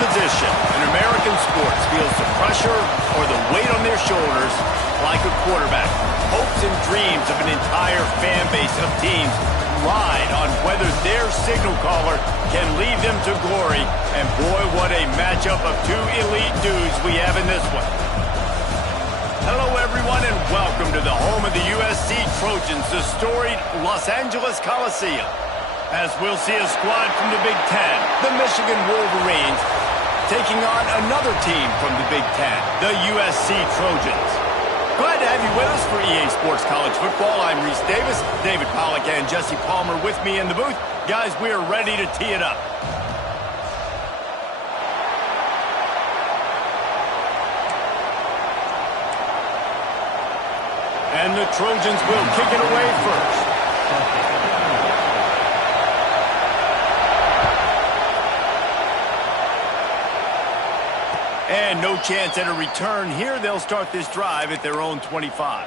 position in American sports feels the pressure or the weight on their shoulders like a quarterback. Hopes and dreams of an entire fan base of teams ride on whether their signal caller can lead them to glory. And boy, what a matchup of two elite dudes we have in this one. Hello, everyone, and welcome to the home of the USC Trojans, the storied Los Angeles Coliseum. As we'll see a squad from the Big Ten, the Michigan Wolverines, taking on another team from the Big Ten, the USC Trojans. Glad to have you with us for EA Sports College Football. I'm Reese Davis, David Pollack, and Jesse Palmer with me in the booth. Guys, we are ready to tee it up. And the Trojans will kick it away first. And no chance at a return here. They'll start this drive at their own 25.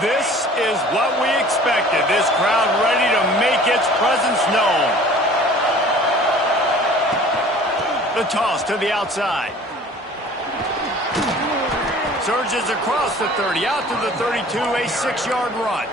This is what we expected. This crowd ready to make its presence known. The toss to the outside. Surges across the 30, out to the 32, a 6-yard run.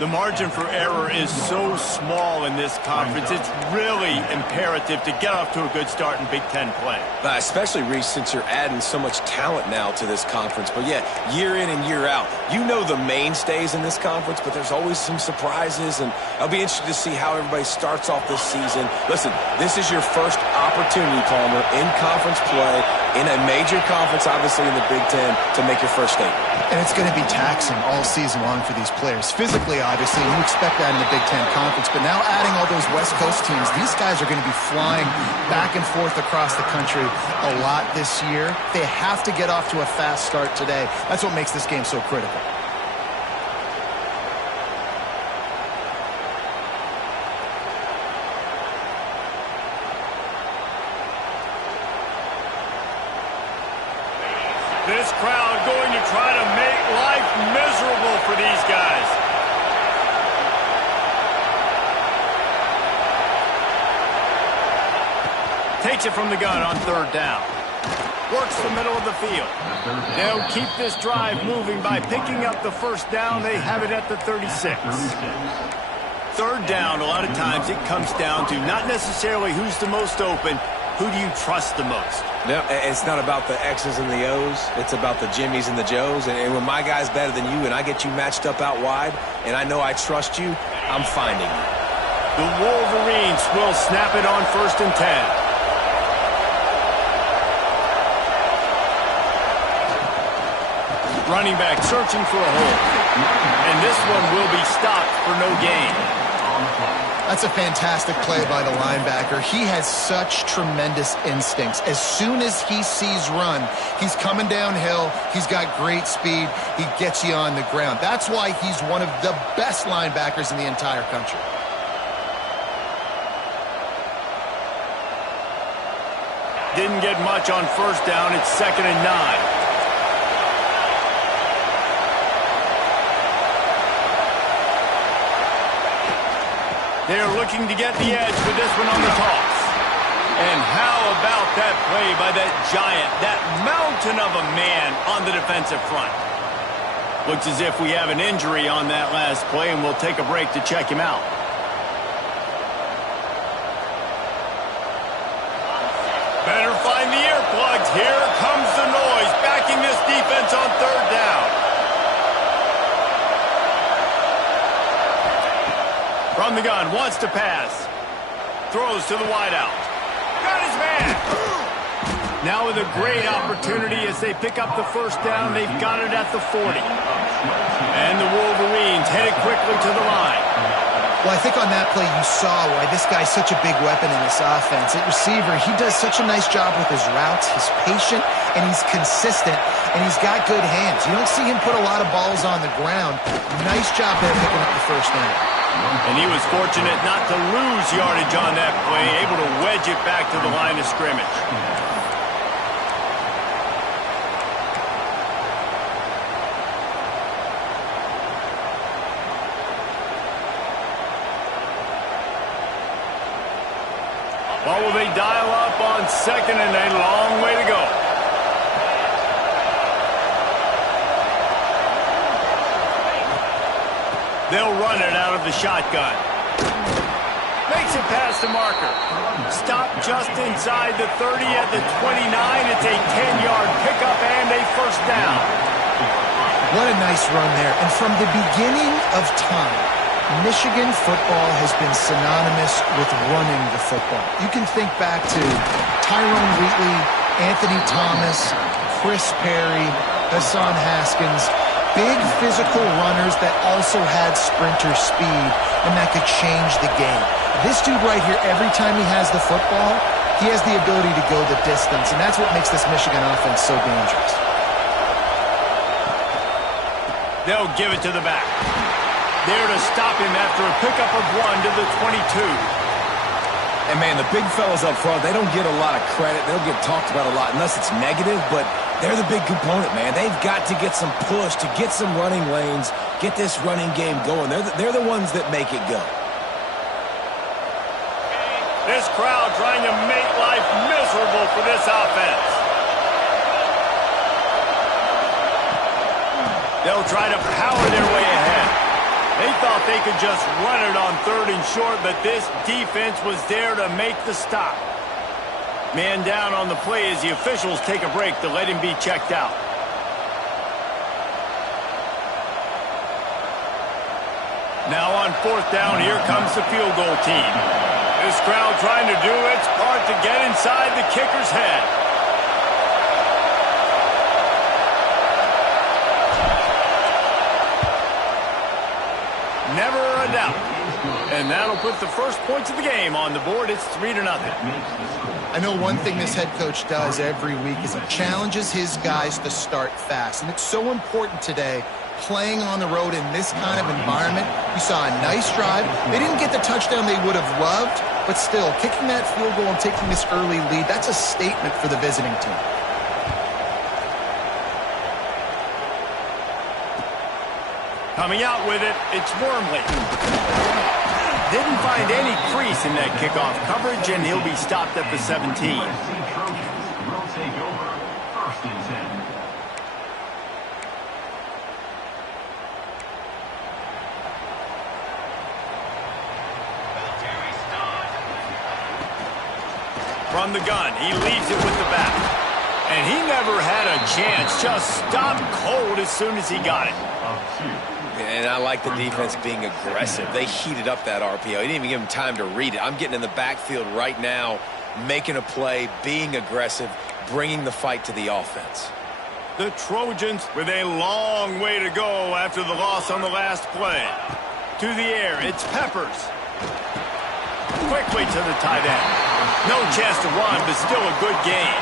The margin for error is so small in this conference. It's really imperative to get off to a good start in Big Ten play. Especially, Reese, since you're adding so much talent now to this conference. But, yeah, year in and year out, you know the mainstays in this conference, but there's always some surprises, and I'll be interested to see how everybody starts off this season. Listen, this is your first opportunity, Palmer, in conference play, in a major conference, obviously, in the Big Ten, to make your first statement. And it's going to be taxing all season long for these players. Physically, obviously, you expect that in the Big Ten Conference. But now adding all those West Coast teams, these guys are going to be flying back and forth across the country a lot this year. They have to get off to a fast start today. That's what makes this game so critical. This crowd going to try to make life miserable for these guys. Takes it from the gun on third down. Works the middle of the field. They'll keep this drive moving by picking up the first down. They have it at the 36. Third down, a lot of times it comes down to not necessarily who's the most open, who do you trust the most? No, it's not about the X's and the O's. It's about the Jimmies and the Joes. And when my guy's better than you and I get you matched up out wide and I know I trust you, I'm finding you. The Wolverines will snap it on 1st and 10. Running back searching for a hole. And this one will be stopped for no gain. That's a fantastic play by the linebacker. He has such tremendous instincts. As soon as he sees run, he's coming downhill. He's got great speed. He gets you on the ground. That's why he's one of the best linebackers in the entire country. Didn't get much on first down. It's 2nd and 9. They're looking to get the edge with this one on the toss. And how about that play by that giant, that mountain of a man on the defensive front? Looks as if we have an injury on that last play, and we'll take a break to check him out. Better find the earplugs. Here comes the noise, backing this defense on third down. From the gun, wants to pass. Throws to the wideout. Got his man. Now with a great opportunity as they pick up the first down. They've got it at the 40. And the Wolverines headed quickly to the line. Well, I think on that play you saw why this guy's such a big weapon in this offense. At receiver, he does such a nice job with his routes. He's patient, and he's consistent, and he's got good hands. You don't see him put a lot of balls on the ground. Nice job there picking up the first down. And he was fortunate not to lose yardage on that play, able to wedge it back to the line of scrimmage. What will they dial up on second and a long way to go? They'll run it out of the shotgun. Makes it past the marker. Stop just inside the 30 at the 29. It's a 10-yard pickup and a first down. What a nice run there. And from the beginning of time, Michigan football has been synonymous with running the football. You can think back to Tyrone Wheatley, Anthony Thomas, Chris Perry, Hassan Haskins, big physical runners that also had sprinter speed and that could change the game. This dude right here, every time he has the football, he has the ability to go the distance, and that's what makes this Michigan offense so dangerous. They'll give it to the back. There to stop him after a pickup of 1 to the 22. And, man, the big fellas up front, they don't get a lot of credit. They'll get talked about a lot unless it's negative, but they're the big component, man. They've got to get some push, to get some running lanes, get this running game going. They're the ones that make it go. This crowd trying to make life miserable for this offense. They'll try to power their way ahead. They thought they could just run it on 3rd and short, but this defense was there to make the stop. Man down on the play as the officials take a break to let him be checked out. Now on 4th down, here comes the field goal team. This crowd trying to do its part to get inside the kicker's head. Never a doubt. And that'll put the first points of the game on the board. It's 3-0. I know one thing this head coach does every week is he challenges his guys to start fast. And it's so important today, playing on the road in this kind of environment. You saw a nice drive. They didn't get the touchdown they would have loved, but still, kicking that field goal and taking this early lead, that's a statement for the visiting team. Coming out with it, it's Wormley. Didn't find any crease in that kickoff coverage, and he'll be stopped at the 17. From the gun, he leaves it with the back. And he never had a chance, just stopped cold as soon as he got it. And I like the defense being aggressive. They heated up that RPO. He didn't even give him time to read it. I'm getting in the backfield right now, making a play, being aggressive, bringing the fight to the offense. The Trojans with a long way to go after the loss on the last play. To the air, it's Peppers. Quickly to the tight end. No chance to run, but still a good game.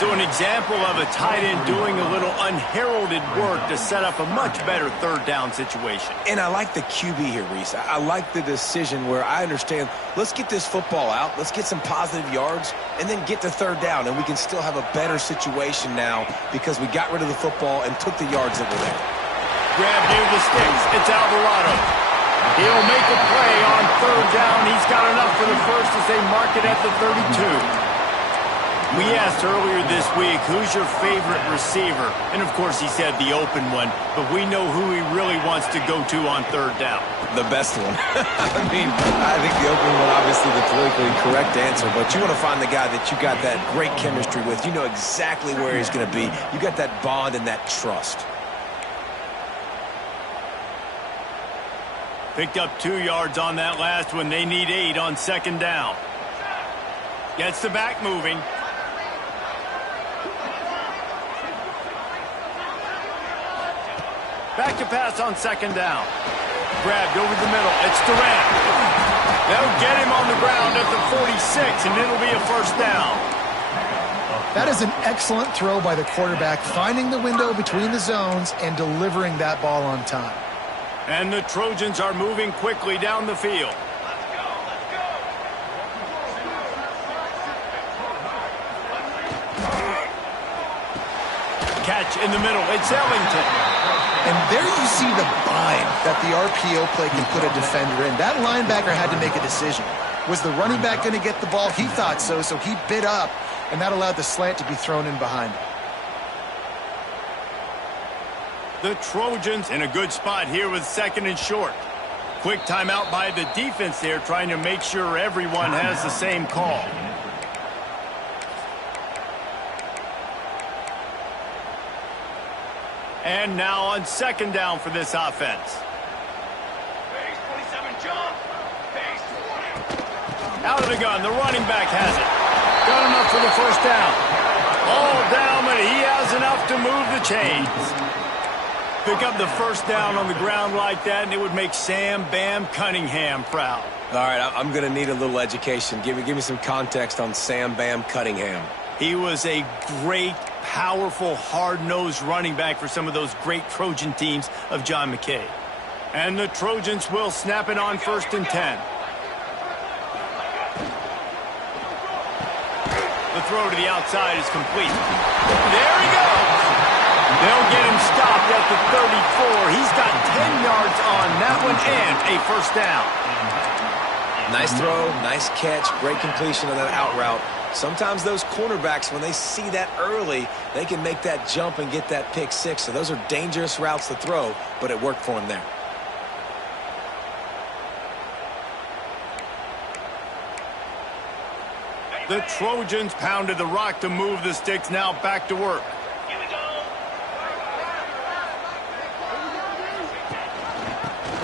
So an example of a tight end doing a little unheralded work to set up a much better 3rd down situation. And I like the QB here, Reese. I like the decision where I understand, let's get this football out, let's get some positive yards, and then get to 3rd down, and we can still have a better situation now because we got rid of the football and took the yards that were there. Grab near the sticks. It's Alvarado. He'll make a play on 3rd down. He's got enough for the first as they mark it at the 32. We asked earlier this week, who's your favorite receiver? And, of course, he said the open one, but we know who he really wants to go to on 3rd down. The best one. I mean, I think the open one, obviously the politically correct answer, but you want to find the guy that you got that great chemistry with. You know exactly where he's going to be. You got that bond and that trust. Picked up 2 yards on that last one. They need 8 on 2nd down. Gets the back moving. Back to pass on second down. Grabbed over the middle. It's Durant. They'll get him on the ground at the 46, and it'll be a first down. That is an excellent throw by the quarterback, finding the window between the zones and delivering that ball on time. And the Trojans are moving quickly down the field. Catch in the middle. It's Ellington. And there you see the bind that the RPO play can put a defender in. That linebacker had to make a decision. Was the running back going to get the ball? He thought so, so he bit up, and that allowed the slant to be thrown in behind him. The Trojans in a good spot here with second and short. Quick timeout by the defense there, trying to make sure everyone has the same call. And now on second down for this offense. Phase 27 jump. Phase 20. Out of the gun, the running back has it. Got enough for the first down. All down, but he has enough to move the chains. Pick up the first down on the ground like that, and it would make Sam Bam Cunningham proud. All right, I'm going to need a little education. Give me some context on Sam Bam Cunningham. He was a great, powerful, hard-nosed running back for some of those great Trojan teams of John McKay. And the Trojans will snap it on first and 10. The throw to the outside is complete. There he goes. They'll get him stopped at the 34. He's got 10 yards on that one and a first down. Nice throw, nice catch, great completion of that out route. Sometimes those cornerbacks, when they see that early, they can make that jump and get that pick six. So those are dangerous routes to throw, but it worked for him there. The Trojans pounded the rock to move the sticks, now back to work. Here we go.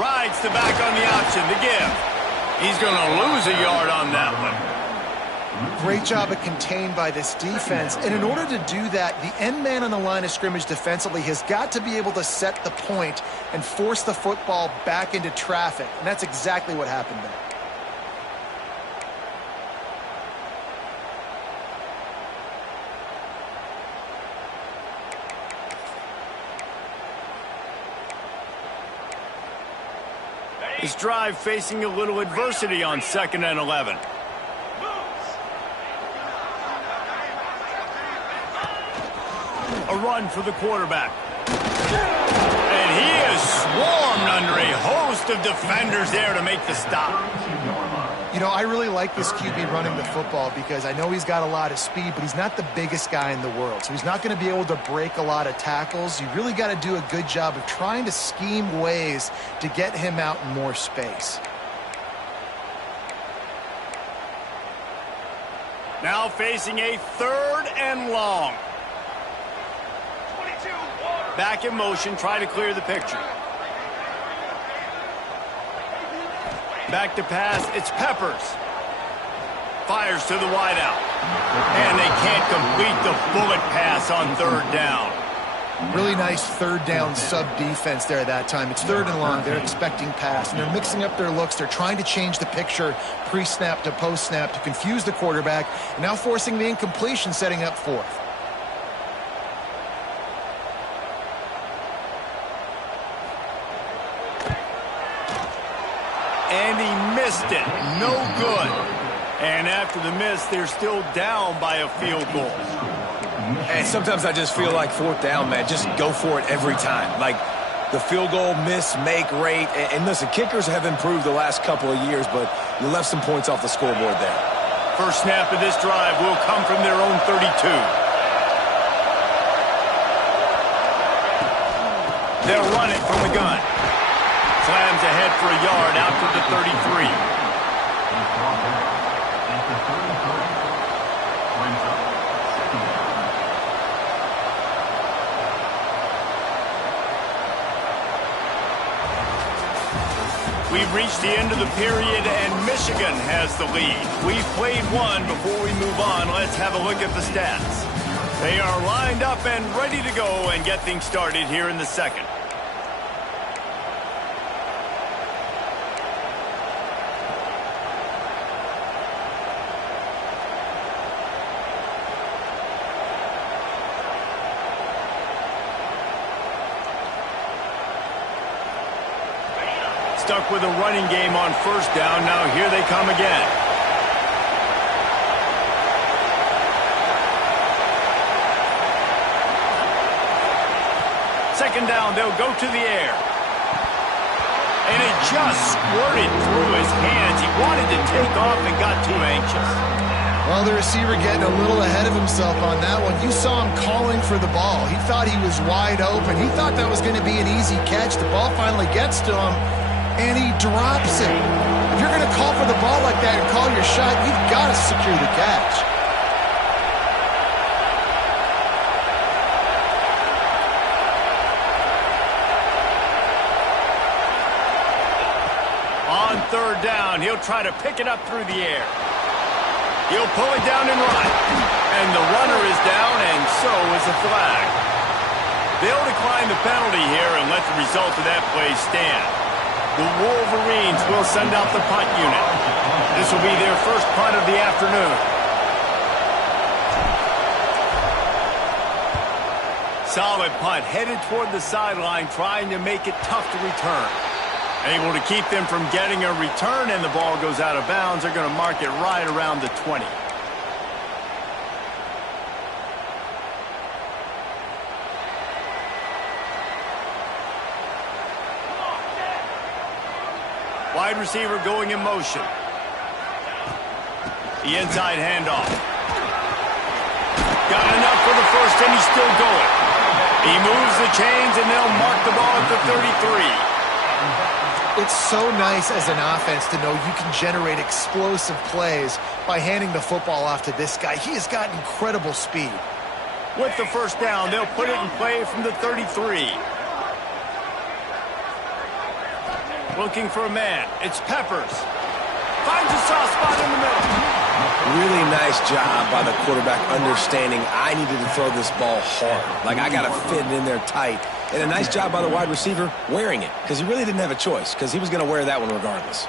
Rides the back on the option, the give. He's going to lose a yard on that one. Great job of contained by this defense. And in order to do that, the end man on the line of scrimmage defensively has got to be able to set the point and force the football back into traffic. And that's exactly what happened there. His drive facing a little adversity on second and 11. A run for the quarterback. And he is swarmed under a host of defenders there to make the stop. You know, I really like this QB running the football because I know he's got a lot of speed, but he's not the biggest guy in the world. So he's not going to be able to break a lot of tackles. You really got to do a good job of trying to scheme ways to get him out in more space. Now facing a third and long. Back in motion, try to clear the picture. Back to pass, it's Peppers. Fires to the wideout. And they can't complete the bullet pass on third down. Really nice third down sub-defense there that time. It's third and long. They're expecting pass, and they're mixing up their looks. They're trying to change the picture pre-snap to post-snap to confuse the quarterback, and now forcing the incompletion, setting up fourth. And he missed it. No good. And after the miss, they're still down by a field goal. And sometimes I just feel like fourth down, man. Just go for it every time. Like the field goal miss, make rate. And listen, kickers have improved the last couple of years, but you left some points off the scoreboard there. First snap of this drive will come from their own 32. They'll run it from the gun. Slams ahead for a yard out to the 33. We've reached the end of the period, and Michigan has the lead. We've played one. Before we move on, let's have a look at the stats. They are lined up and ready to go and get things started here in the second. stuck with a running game on first down. Now here they come again. Second down, they'll go to the air. And it just squirted through his hands. He wanted to take off and got too anxious. Well, the receiver getting a little ahead of himself on that one. You saw him calling for the ball. He thought he was wide open. He thought that was going to be an easy catch. The ball finally gets to him, and he drops it. If you're going to call for the ball like that and call your shot, you've got to secure the catch. On third down, he'll try to pick it up through the air. He'll pull it down and run. And the runner is down, and so is the flag. They'll decline the penalty here and let the result of that play stand. The Wolverines will send out the punt unit. This will be their first punt of the afternoon. Solid punt, headed toward the sideline, trying to make it tough to return. Able to keep them from getting a return, and the ball goes out of bounds. They're going to mark it right around the 20. Wide receiver going in motion. The inside handoff. Got enough for the first, and he's still going. He moves the chains, and they'll mark the ball at the 33. It's so nice as an offense to know you can generate explosive plays by handing the football off to this guy. He has got incredible speed. With the first down, they'll put it in play from the 33. Looking for a man. It's Peppers. Finds a soft spot in the middle. Really nice job by the quarterback understanding I needed to throw this ball hard. Like, I got to fit it in there tight. And a nice job by the wide receiver wearing it, because he really didn't have a choice, because he was going to wear that one regardless.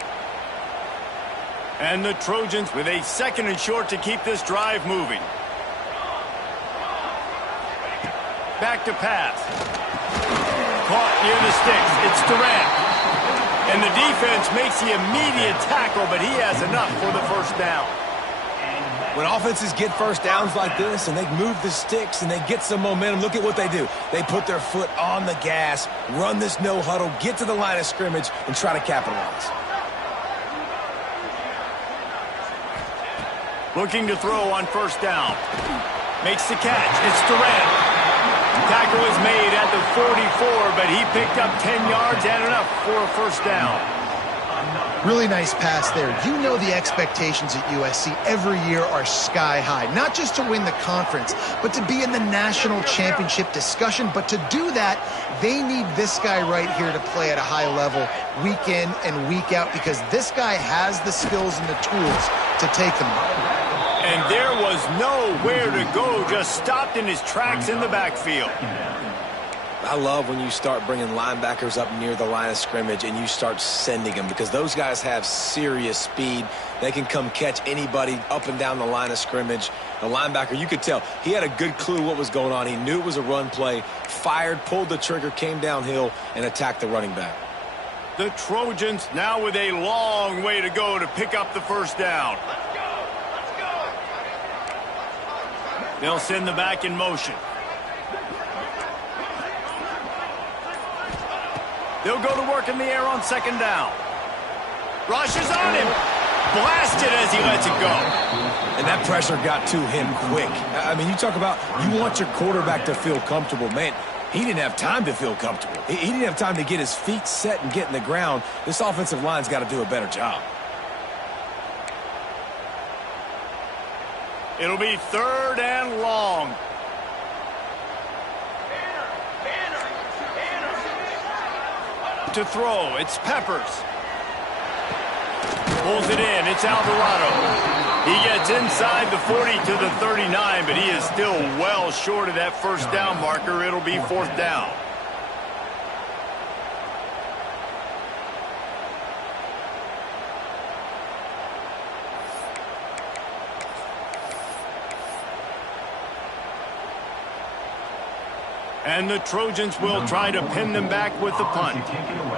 And the Trojans with a second and short to keep this drive moving. Back to pass. Caught near the sticks. It's Durant. And the defense makes the immediate tackle, but he has enough for the first down. When offenses get first downs like this and they move the sticks and they get some momentum, look at what they do. They put their foot on the gas, run this no huddle, get to the line of scrimmage, and try to capitalize. Looking to throw on first down. Makes the catch. It's Durant. Tackle is made at the 44, but he picked up 10 yards and enough for a first down. Really nice pass there. You know the expectations at USC every year are sky high. Not just to win the conference, but to be in the national championship discussion. But to do that, they need this guy right here to play at a high level week in and week out, because this guy has the skills and the tools to take them. And there was nowhere to go, just stopped in his tracks in the backfield. I love when you start bringing linebackers up near the line of scrimmage and you start sending them, because those guys have serious speed. They can come catch anybody up and down the line of scrimmage. The linebacker, you could tell, he had a good clue what was going on. He knew it was a run play, fired, pulled the trigger, came downhill, and attacked the running back. The Trojans now with a long way to go to pick up the first down. Let's go! Let's go! They'll send the back in motion. They'll go to work in the air on second down. Rushes on him. Blasted as he lets it go. And that pressure got to him quick. I mean, you talk about you want your quarterback to feel comfortable. Man, he didn't have time to feel comfortable. He didn't have time to get his feet set and get in the ground. This offensive line's got to do a better job. It'll be third and long. To throw, it's Peppers. Pulls it in, it's Alvarado. He gets inside the 40 to the 39, but he is still well short of that first down marker. It'll be fourth down. And the Trojans will try to pin them back with the punt.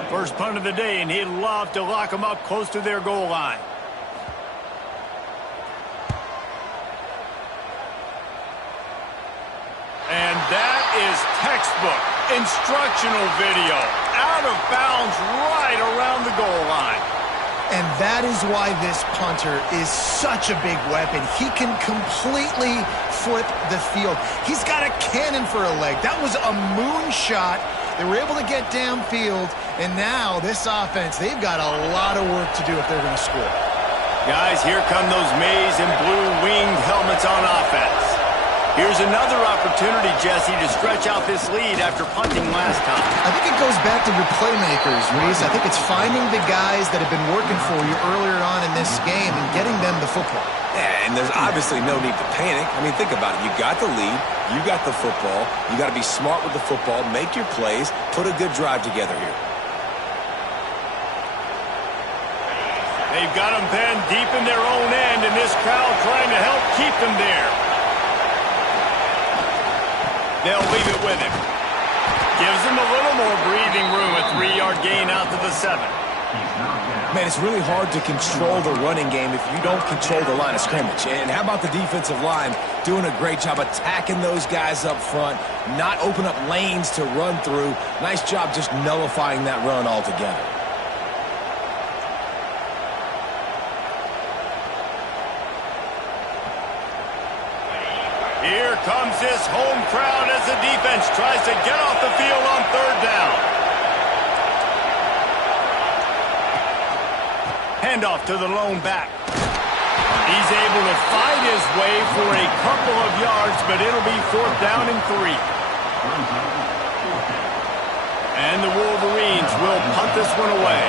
First punt of the day, and he'd love to lock them up close to their goal line. And that is textbook instructional video. Out of bounds right around the goal line. And that is why this punter is such a big weapon. He can completely flip the field. He's got a cannon for a leg. That was a moonshot. They were able to get downfield, and now this offense, they've got a lot of work to do if they're going to score. Guys, here come those maize and blue winged helmets on offense. Here's another opportunity, Jesse, to stretch out this lead after punting last time. I think it goes back to your playmakers, Reese. I think it's finding the guys that have been working for you earlier on in this game and getting them the football. Yeah, and there's obviously no need to panic. I mean, think about it. You got the lead. You got the football. You got to be smart with the football, make your plays, put a good drive together here. They've got them penned deep in their own end, and this crowd trying to help keep them there. They'll leave it with him. Gives him a little more breathing room. A 3-yard gain out to the 7. Man, it's really hard to control the running game if you don't control the line of scrimmage. And how about the defensive line doing a great job attacking those guys up front, not open up lanes to run through. Nice job just nullifying that run altogether. Here comes this home crowd as the defense tries to get off the field on 3rd down. Handoff to the lone back. He's able to fight his way for a couple of yards, but it'll be 4th down and 3. And the Wolverines will punt this one away.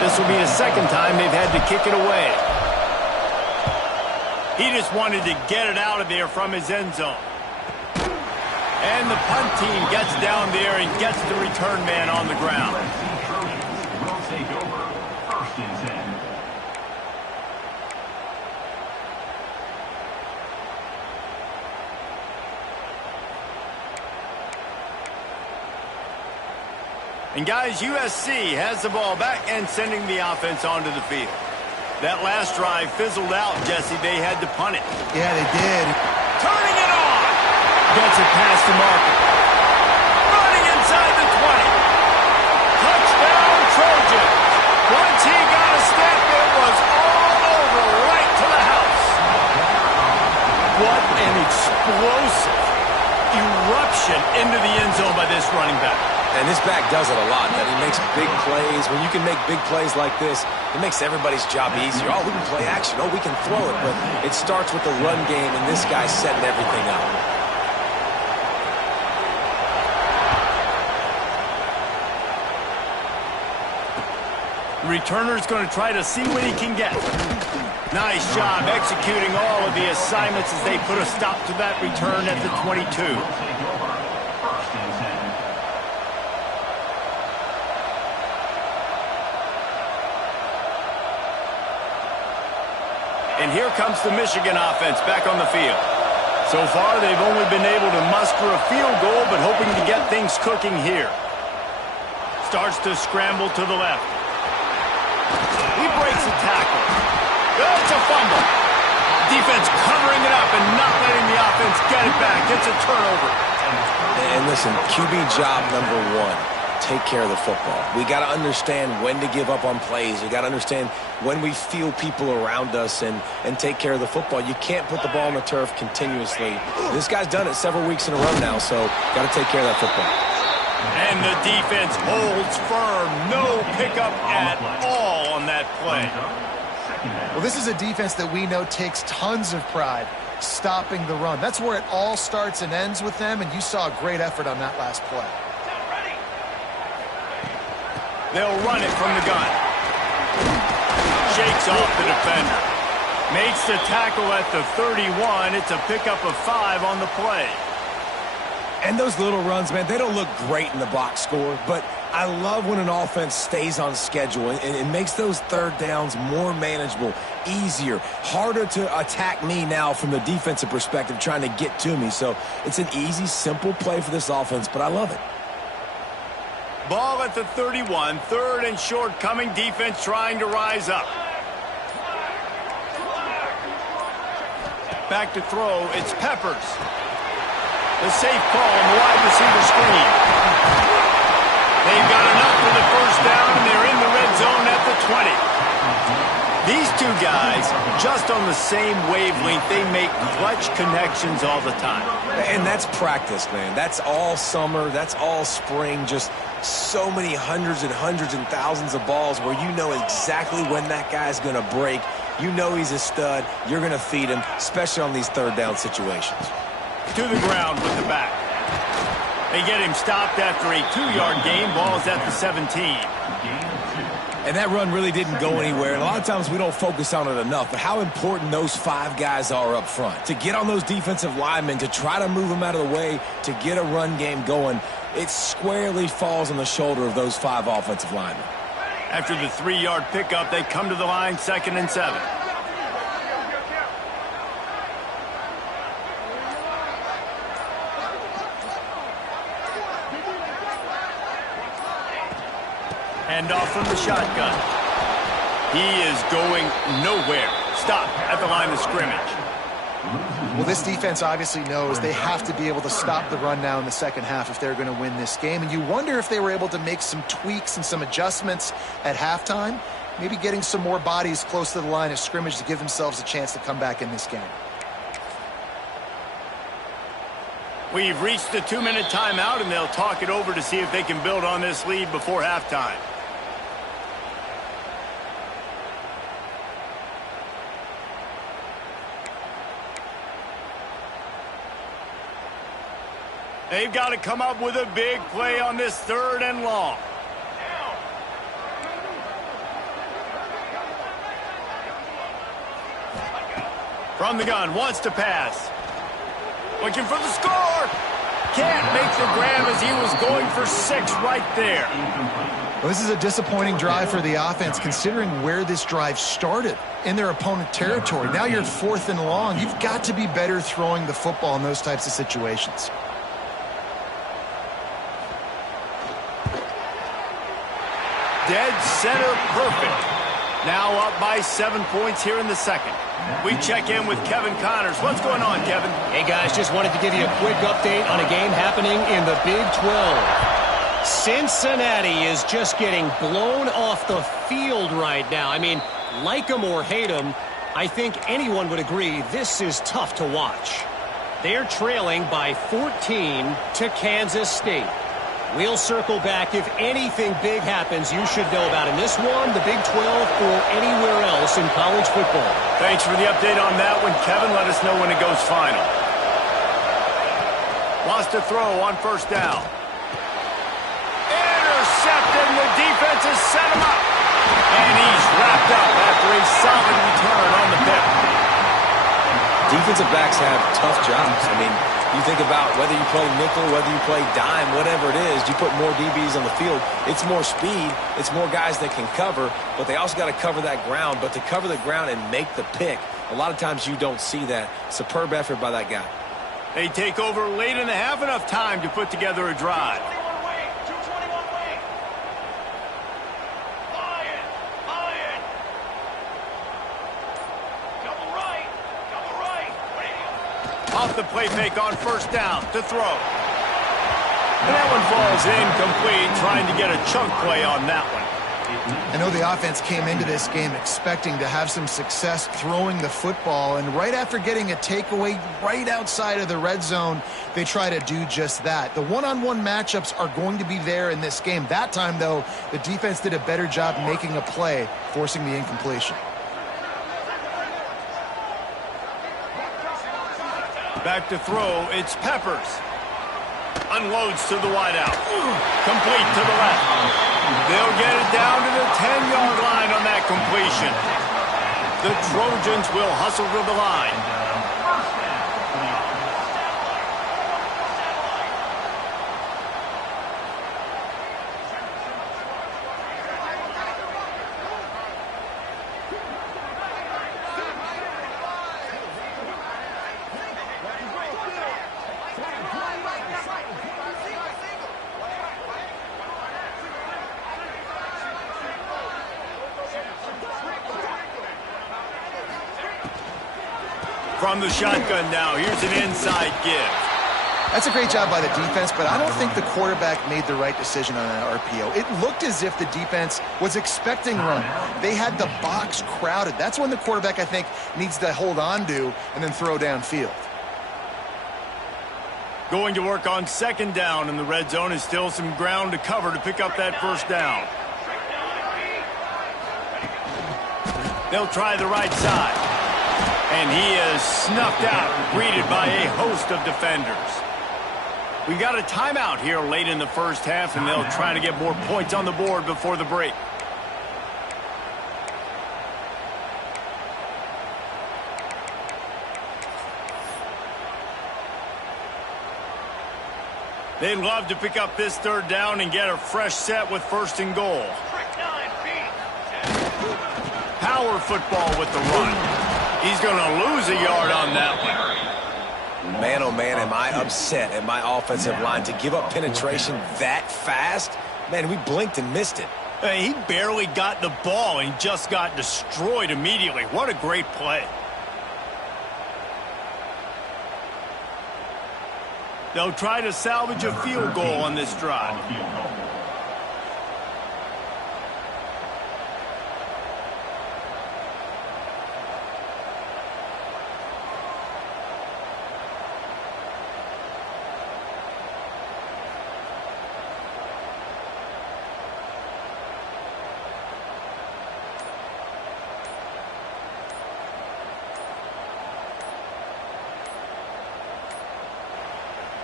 This will be the 2nd time they've had to kick it away. He just wanted to get it out of there from his end zone. And the punt team gets down there and gets the return man on the ground. Will take over 1st and 10. And guys, USC has the ball back and sending the offense onto the field. That last drive fizzled out, Jesse. They had to punt it. Yeah, they did. Turning it on. Gets it past the marker. Running inside the 20. Touchdown, Trojans. Once he got a step, it was all over right to the house. What an explosive eruption into the end zone by this running back. And this back does it a lot, man. He makes big plays. When you can make big plays like this, it makes everybody's job easier. Oh, we can play action. Oh, we can throw it. But it starts with the run game, and this guy's setting everything up. Returner's going to try to see what he can get. Nice job executing all of the assignments as they put a stop to that return at the 22. And here comes the Michigan offense back on the field. So far, they've only been able to muster a field goal, but hoping to get things cooking here. Starts to scramble to the left. He breaks a tackle. It's a fumble. Defense covering it up and not letting the offense get it back. It's a turnover. And listen, QB job number 1. Take care of the football. We got to understand when to give up on plays. We got to understand when we feel people around us and take care of the football. You can't put the ball on the turf continuously. This guy's done it several weeks in a row now, so got to take care of that football. And the defense holds firm. No pickup at all on that play. Well, this is a defense that we know takes tons of pride stopping the run. That's where it all starts and ends with them, and you saw a great effort on that last play. They'll run it from the gun. Shakes off the defender. Makes the tackle at the 31. It's a pickup of 5 on the play. And those little runs, man, they don't look great in the box score, but I love when an offense stays on schedule, and it makes those third downs more manageable, easier, harder to attack me now from the defensive perspective trying to get to me. So it's an easy, simple play for this offense, but I love it. Ball at the 31, third and short coming, defense trying to rise up. Back to throw, it's Peppers. The safe call on the wide receiver screen. They've got enough for the first down, and they're in the red zone at the 20. These two guys, just on the same wavelength, they make clutch connections all the time. And that's practice, man. That's all summer. That's all spring. Just so many hundreds and thousands of balls where you know exactly when that guy's going to break. You know he's a stud. You're going to feed him, especially on these third down situations. To the ground with the back. They get him stopped after a 2-yard gain. Ball's at the 17. And that run really didn't go anywhere. And a lot of times we don't focus on it enough. But how important those 5 guys are up front. To get on those defensive linemen, to try to move them out of the way, to get a run game going, it squarely falls on the shoulder of those 5 offensive linemen. After the 3-yard pickup, they come to the line, 2nd and 7. Hand off from the shotgun. He is going nowhere. Stop at the line of scrimmage. Well, this defense obviously knows they have to be able to stop the run now in the second half if they're going to win this game. And you wonder if they were able to make some tweaks and some adjustments at halftime, maybe getting some more bodies close to the line of scrimmage to give themselves a chance to come back in this game. We've reached the 2-minute timeout, and they'll talk it over to see if they can build on this lead before halftime. They've got to come up with a big play on this 3rd and long. From the gun, wants to pass. Looking for the score. Can't make the grab as he was going for 6 right there. Well, this is a disappointing drive for the offense considering where this drive started in their opponent territory. Now you're 4th and long. You've got to be better throwing the football in those types of situations. Dead center perfect. Now up by 7 points here in the second. We check in with Kevin Connors. What's going on, Kevin? Hey, guys, just wanted to give you a quick update on a game happening in the Big 12. Cincinnati is just getting blown off the field right now. I mean, like them or hate them, I think anyone would agree this is tough to watch. They're trailing by 14 to Kansas State. We'll circle back. If anything big happens, you should know about in this one, the Big 12, or anywhere else in college football. Thanks for the update on that one, Kevin. Let us know when it goes final. Wants to throw on 1st down. Intercepted, and the defense has set him up. And he's wrapped up after a solid return on the pick. Defensive backs have tough jobs. I mean, you think about whether you play nickel, whether you play dime, whatever it is, you put more DBs on the field. It's more speed. It's more guys that can cover, but they also got to cover that ground. But to cover the ground and make the pick, a lot of times you don't see that. Superb effort by that guy. They take over late in the half, enough time to put together a drive. Off the play fake on 1st down to throw. And that one falls incomplete, trying to get a chunk play on that one. I know the offense came into this game expecting to have some success throwing the football, and right after getting a takeaway right outside of the red zone, they try to do just that. The one-on-one matchups are going to be there in this game. That time, though, the defense did a better job making a play, forcing the incompletion. Back to throw, it's Peppers. Unloads to the wideout. Complete to the left. They'll get it down to the 10-yard line on that completion. The Trojans will hustle to the line. From the shotgun now, here's an inside give. That's a great job by the defense, but I don't think the quarterback made the right decision on an RPO. It looked as if the defense was expecting run. They had the box crowded. That's when the quarterback, I think, needs to hold on to and then throw downfield. Going to work on second down, and the red zone is still some ground to cover to pick up that first down. They'll try the right side. And he is snuffed out, greeted by a host of defenders. We got a timeout here late in the first half, and they'll try to get more points on the board before the break. They'd love to pick up this third down and get a fresh set with first and goal. Power football with the run. He's going to lose a yard on that one. Man, oh man, am I upset at my offensive line to give up penetration that fast? Man, we blinked and missed it. He barely got the ball and just got destroyed immediately. What a great play. They'll try to salvage a field goal on this drive.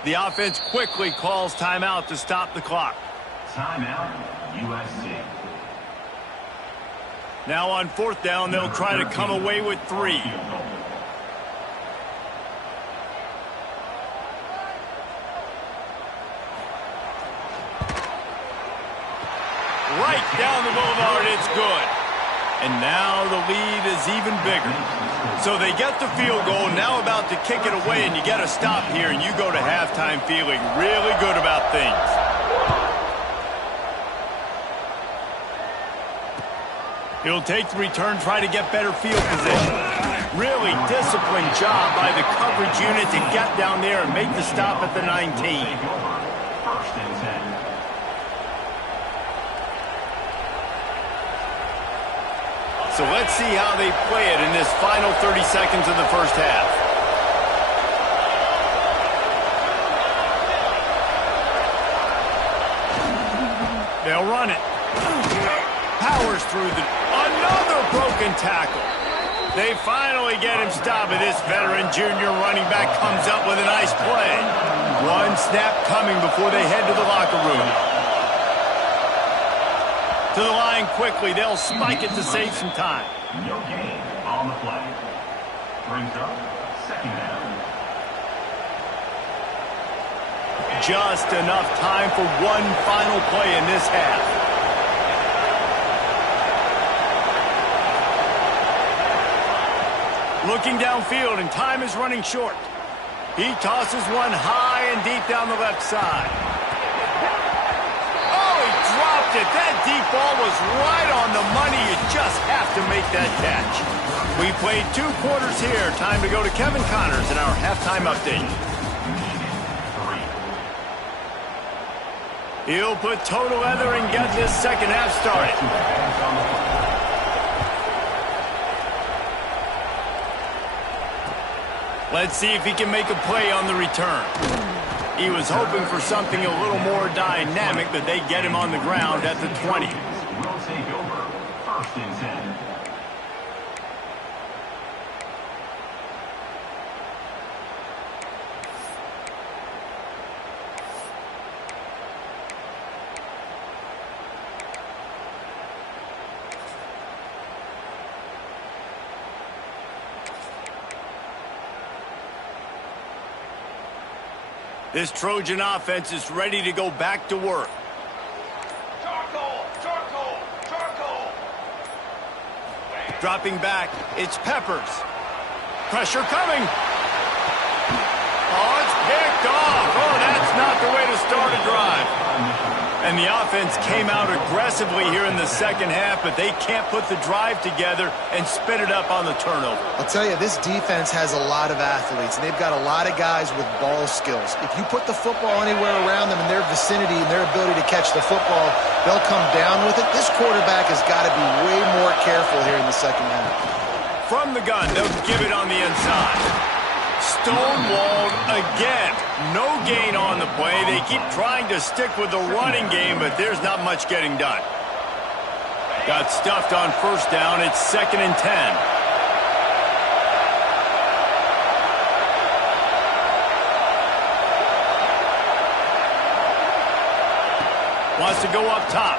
The offense quickly calls timeout to stop the clock. Timeout, USC. Now on fourth down, they'll try to come away with 3. Right down the boulevard, it's good. And now the lead is even bigger. So they get the field goal, now about to kick it away, and you get a stop here, and you go to halftime feeling really good about things. He'll take the return, try to get better field position. Really disciplined job by the coverage unit to get down there and make the stop at the 19. First and 10. So let's see how they play it in this final 30 seconds of the first half. They'll run it. Powers through another broken tackle. They finally get him stopped, and this veteran junior running back comes up with a nice play. One snap coming before they head to the locker room. To the line quickly. They'll spike it to save some time. No gain on the play. Brings up second down. Just enough time for one final play in this half. Looking downfield, and time is running short. He tosses one high and deep down the left side. That deep ball was right on the money. You just have to make that catch. We played 2 quarters here. Time to go to Kevin Connors in our halftime update. He'll put toe to leather and get this second half started. Let's see if he can make a play on the return. He was hoping for something a little more dynamic, but they get him on the ground at the 20. Will take over. First and 10. This Trojan offense is ready to go back to work. Charcoal! Charcoal! Charcoal! Dropping back, it's Peppers. Pressure coming. Oh, it's picked off. Oh, that's not the way to start a drive. And the offense came out aggressively here in the second half, but they can't put the drive together and spit it up on the turnover. I'll tell you, this defense has a lot of athletes, and they've got a lot of guys with ball skills. If you put the football anywhere around them in their vicinity and their ability to catch the football, they'll come down with it. This quarterback has got to be way more careful here in the second half. From the gun, they'll give it on the inside. Stonewalled again. No gain on the play. They keep trying to stick with the running game, but there's not much getting done. Got stuffed on first down. It's 2nd and 10. Wants to go up top.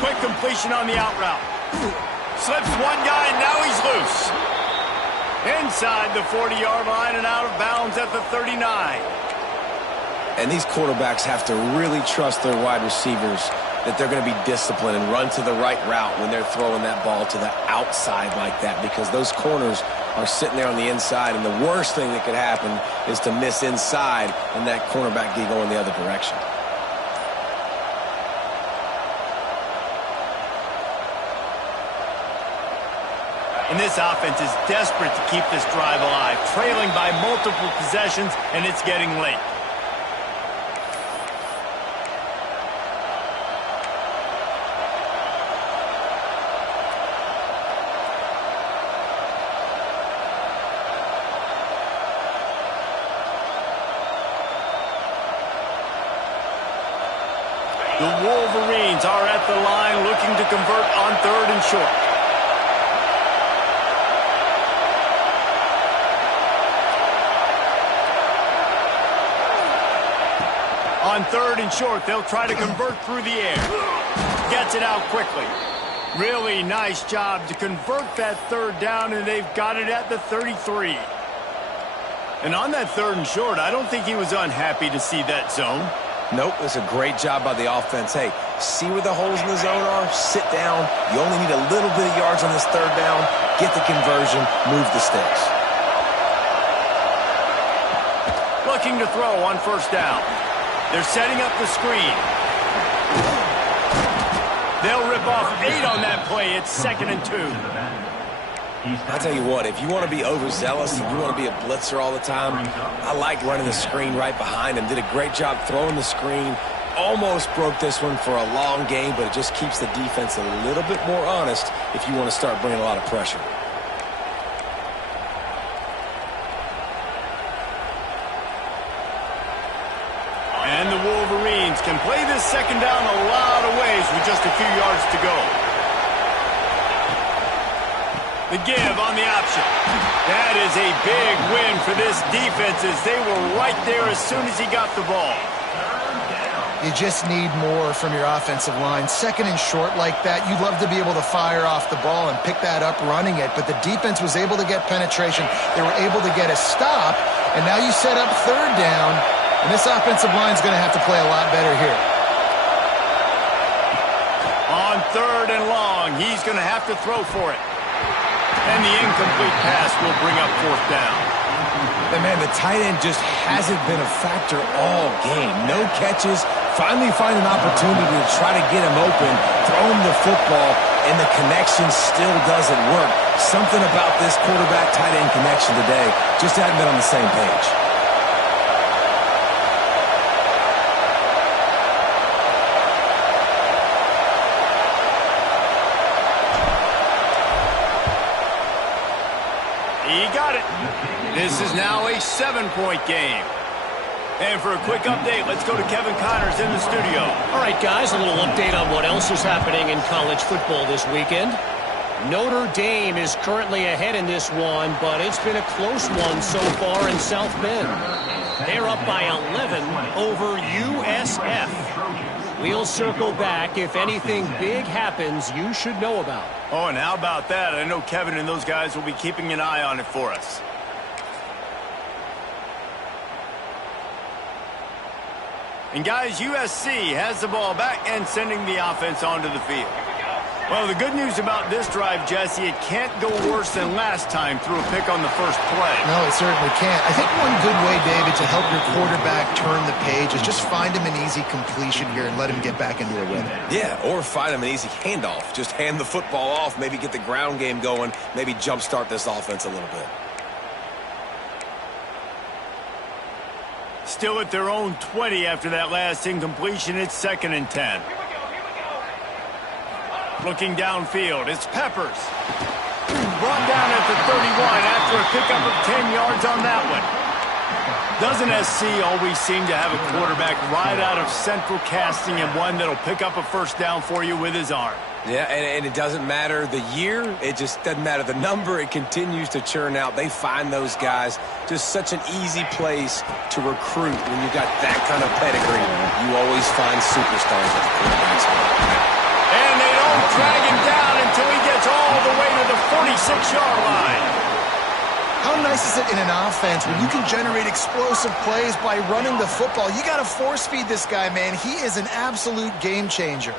Quick completion on the out route. Slips one guy, and now he's loose. Inside the 40-yard line and out of bounds at the 39. And these quarterbacks have to really trust their wide receivers that they're going to be disciplined and run to the right route when they're throwing that ball to the outside like that, because those corners are sitting there on the inside, and the worst thing that could happen is to miss inside and that cornerback be going the other direction. And this offense is desperate to keep this drive alive, trailing by multiple possessions, and it's getting late. The Wolverines are at the line looking to convert on 3rd and short. On 3rd and short, they'll try to convert through the air. Gets it out quickly. Really nice job to convert that 3rd down, and they've got it at the 33. And on that 3rd and short, I don't think he was unhappy to see that zone. Nope, it's a great job by the offense. Hey, see where the holes in the zone are? Sit down. You only need a little bit of yards on this 3rd down. Get the conversion. Move the sticks. Looking to throw on 1st down. They're setting up the screen. They'll rip off 8 on that play. It's 2nd and 2. I'll tell you what, if you want to be overzealous and you want to be a blitzer all the time, I like running the screen right behind him. Did a great job throwing the screen. Almost broke this one for a long game, but it just keeps the defense a little bit more honest if you want to start bringing a lot of pressure. And the Wolverines can play this 2nd down a lot of ways with just a few yards to go. The give on the option. That is a big win for this defense, as they were right there as soon as he got the ball. You just need more from your offensive line. 2nd and short like that, you'd love to be able to fire off the ball and pick that up running it, but the defense was able to get penetration. They were able to get a stop, and now you set up 3rd down, and this offensive line is going to have to play a lot better here. On 3rd and long, he's going to have to throw for it. And the incomplete pass will bring up 4th down. And man, the tight end just hasn't been a factor all game. No catches. Finally find an opportunity to try to get him open, throw him the football, and the connection still doesn't work. Something about this quarterback-tight end connection today just hadn't been on the same page. He got it. This is now a 7-point game. And for a quick update, let's go to Kevin Connors in the studio. All right, guys, a little update on what else is happening in college football this weekend. Notre Dame is currently ahead in this one, but it's been a close one so far in South Bend. They're up by 11 over USF. We'll circle back. If anything big happens, you should know about. Oh, and how about that? I know Kevin and those guys will be keeping an eye on it for us. And guys, USC has the ball back and sending the offense onto the field. Well, the good news about this drive, Jesse, it can't go worse than last time through a pick on the first play. No, it certainly can't. I think one good way, David, to help your quarterback turn the page is just find him an easy completion here and let him get back into a rhythm. Yeah, or find him an easy handoff. Just hand the football off, maybe get the ground game going, maybe jumpstart this offense a little bit. Still at their own 20 after that last incompletion. It's 2nd and 10. Looking downfield, it's Peppers. Brought down at the 31 after a pickup of 10 yards on that one. Doesn't SC always seem to have a quarterback right out of central casting and one that'll pick up a first down for you with his arm? Yeah, and it doesn't matter the year. It just doesn't matter the number. It continues to churn out. They find those guys. Just such an easy place to recruit when you've got that kind of pedigree. You always find superstars at the quarterback spot. And they don't drag him down until he gets all the way to the 46-yard line. How nice is it in an offense when you can generate explosive plays by running the football? You got to force feed this guy, man. He is an absolute game changer.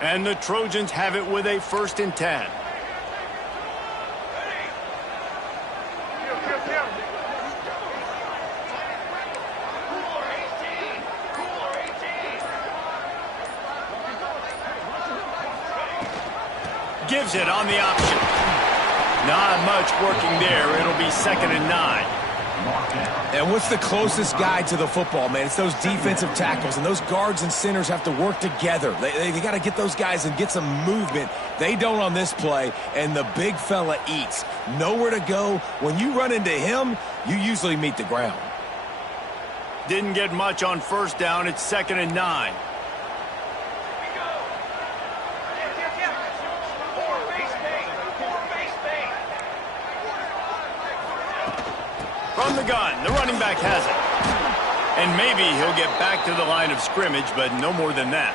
And the Trojans have it with a 1st and 10. Gives it on the option. Not much working there. It'll be 2nd and 9. And what's the closest guy to the football, man? It's those defensive tackles, and those guards and centers have to work together. They got to get those guys and get some movement. They don't on this play, and the big fella eats. Nowhere to go. When you run into him, you usually meet the ground. Didn't get much on 1st down. It's 2nd and 9. From the gun, the running back has it. And maybe he'll get back to the line of scrimmage, but no more than that.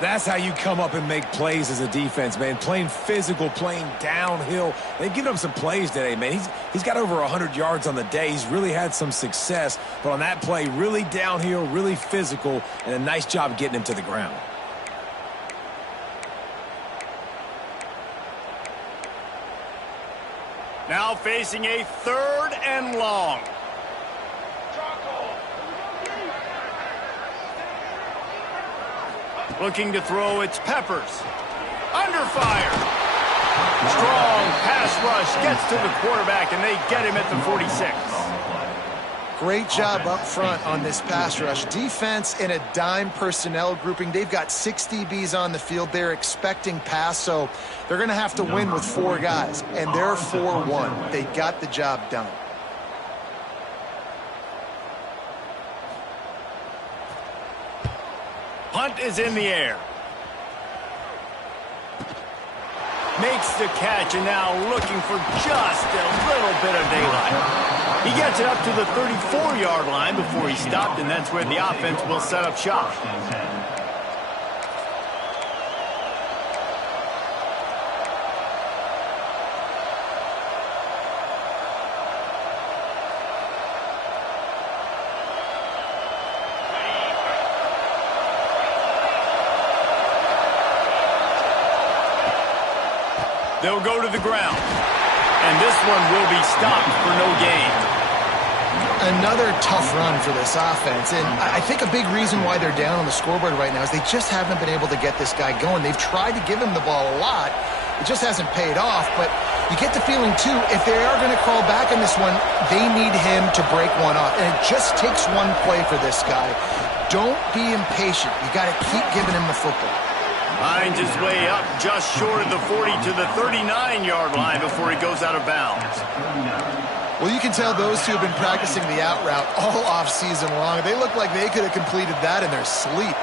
That's how you come up and make plays as a defense, man. Playing physical, playing downhill. They've given him some plays today, man. He's got over 100 yards on the day. He's really had some success. But on that play, really downhill, really physical, and a nice job getting him to the ground. Now facing a 3rd and long. Looking to throw, it's Peppers. Under fire. Strong pass rush gets to the quarterback, and they get him at the 46. Great job up front on this pass rush. Defense in a dime personnel grouping. They've got 6 DBs on the field. They're expecting pass, so they're going to have to win with 4 guys, and they're 4-1. They got the job done. Punt is in the air. Makes the catch, and now looking for just a little bit of daylight. He gets it up to the 34-yard line before he stopped, and that's where the offense will set up shop. They'll go to the ground. And this one will be stopped for no gain. Another tough run for this offense. And I think a big reason why they're down on the scoreboard right now is they just haven't been able to get this guy going. They've tried to give him the ball a lot. It just hasn't paid off. But you get the feeling, too, if they are going to crawl back in this one, they need him to break one off. And it just takes one play for this guy. Don't be impatient. You got to keep giving him the football. Finds his way up just short of the 40 to the 39-yard line before he goes out of bounds. Well, you can tell those two have been practicing the out route all off-season long. They look like they could have completed that in their sleep.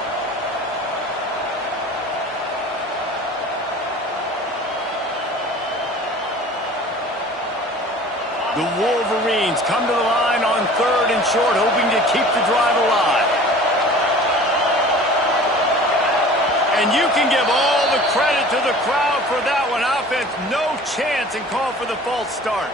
The Wolverines come to the line on 3rd and short, hoping to keep the drive alive. And you can give all the credit to the the crowd for that one. Offense, no chance, and call for the false start.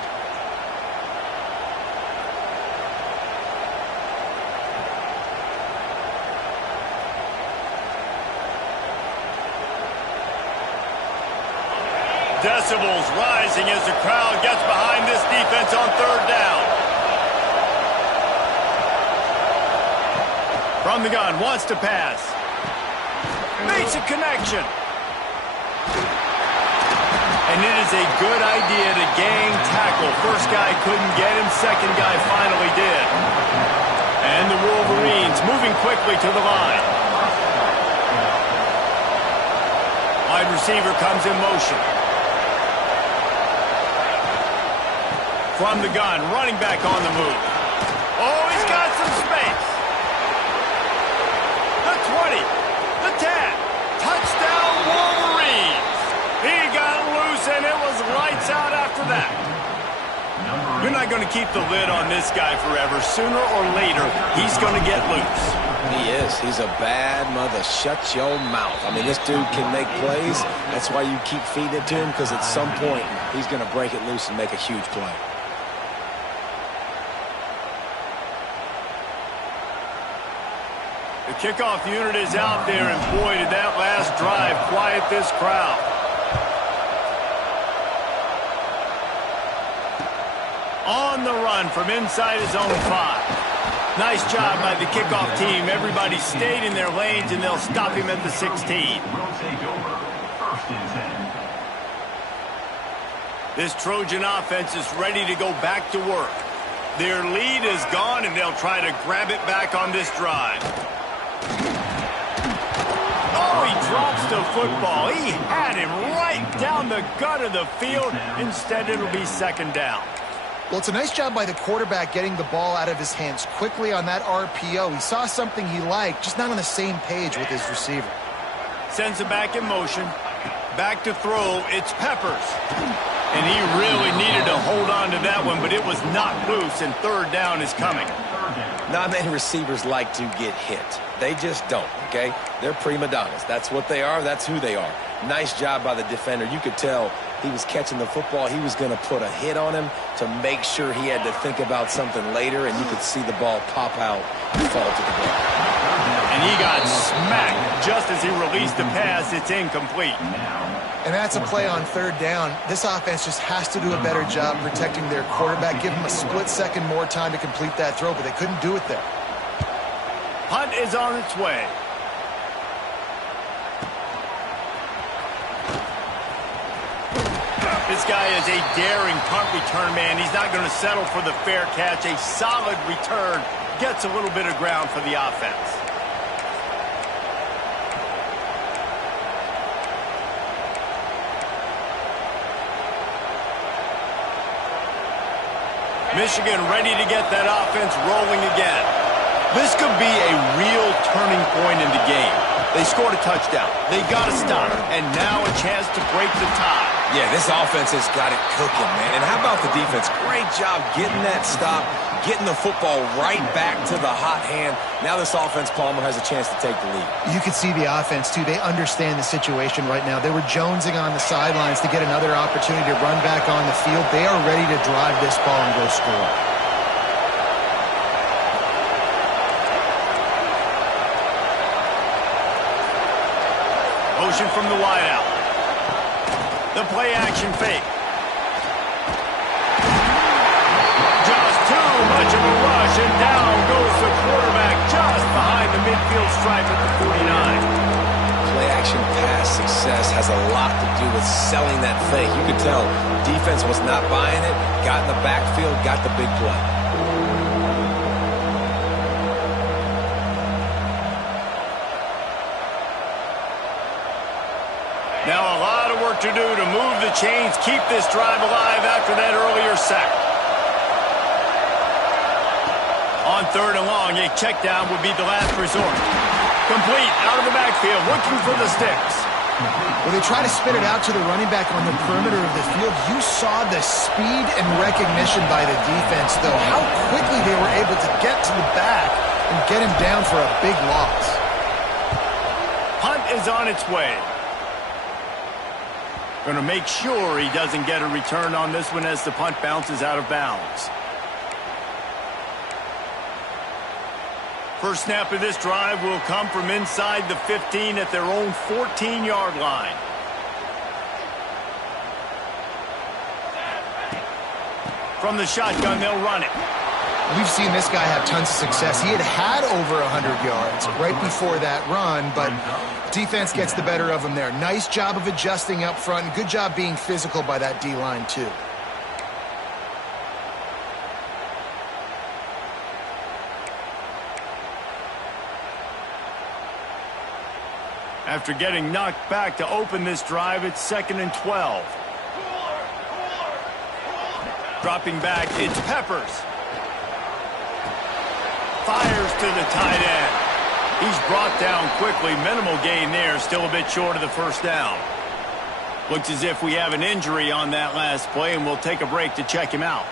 Decibels rising as the crowd gets behind this defense on third down. From the gun, wants to pass. Makes a connection. And it is a good idea to gang tackle. First guy couldn't get him, second guy finally did. And the Wolverines moving quickly to the line. Wide receiver comes in motion. From the gun, running back on the move. Oh, he's got some space. The 20, the 10, touchdown Wolverines. He got loose and it was lights out after that. You're not going to keep the lid on this guy forever. Sooner or later, he's going to get loose. He is. He's a bad mother. Shut your mouth. I mean, this dude can make plays. That's why you keep feeding it to him, because at some point, he's going to break it loose and make a huge play. The kickoff unit is out there, and boy, did that last drive quiet this crowd. On the run from inside his own 5. Nice job by the kickoff team. Everybody stayed in their lanes, and they'll stop him at the 16. Will take over. First and 10. This Trojan offense is ready to go back to work. Their lead is gone, and they'll try to grab it back on this drive. Oh, he drops the football. He had him right down the gut of the field. Instead, it'll be second down. Well, it's a nice job by the quarterback getting the ball out of his hands quickly on that RPO. He saw something he liked, just not on the same page with his receiver. Sends it back in motion. Back to throw. It's Peppers. And he really needed to hold on to that one, but it was knocked loose, and third down is coming. Not many receivers like to get hit. They just don't, okay? They're prima donnas. That's what they are. That's who they are. Nice job by the defender. You could tell he was catching the football. He was going to put a hit on him to make sure he had to think about something later, and you could see the ball pop out and fall to the ground. And he got smacked just as he released the pass. It's incomplete. And that's a play on third down. This offense just has to do a better job protecting their quarterback. Give him a split second more time to complete that throw, but they couldn't do it there. Punt is on its way. This guy is a daring punt return man. He's not going to settle for the fair catch. A solid return gets a little bit of ground for the offense. Michigan ready to get that offense rolling again. This could be a real turning point in the game. They scored a touchdown. They got to stop, and now a chance to break the tie. Yeah, this offense has got it cooking, man. And how about the defense? Great job getting that stop, getting the football right back to the hot hand. Now this offense, Palmer, has a chance to take the lead. You can see the offense, too. They understand the situation right now. They were jonesing on the sidelines to get another opportunity to run back on the field. They are ready to drive this ball and go score. Motion from the wideout. The play action fake. Just too much of a rush, and down goes the quarterback just behind the midfield stripe at the 49. Play action pass success has a lot to do with selling that fake. You could tell defense was not buying it, got in the backfield, got the big play. Now a lot of work to do to move the chains, keep this drive alive after that earlier sack. On third and long, a check down would be the last resort. Complete, out of the backfield, looking for the sticks. Well, they try to spit it out to the running back on the perimeter of the field. You saw the speed and recognition by the defense, though. How quickly they were able to get to the back and get him down for a big loss. Punt is on its way. Going to make sure he doesn't get a return on this one as the punt bounces out of bounds. First snap of this drive will come from inside the 15 at their own 14-yard line. From the shotgun, they'll run it. We've seen this guy have tons of success. He had over 100 yards right before that run, but defense gets the better of him there. Nice job of adjusting up front, and good job being physical by that D-line, too. After getting knocked back to open this drive, it's 2nd and 12. Dropping back, it's Peppers. Fires to the tight end. He's brought down quickly. Minimal gain there, still a bit short of the first down. Looks as if we have an injury on that last play, and we'll take a break to check him out.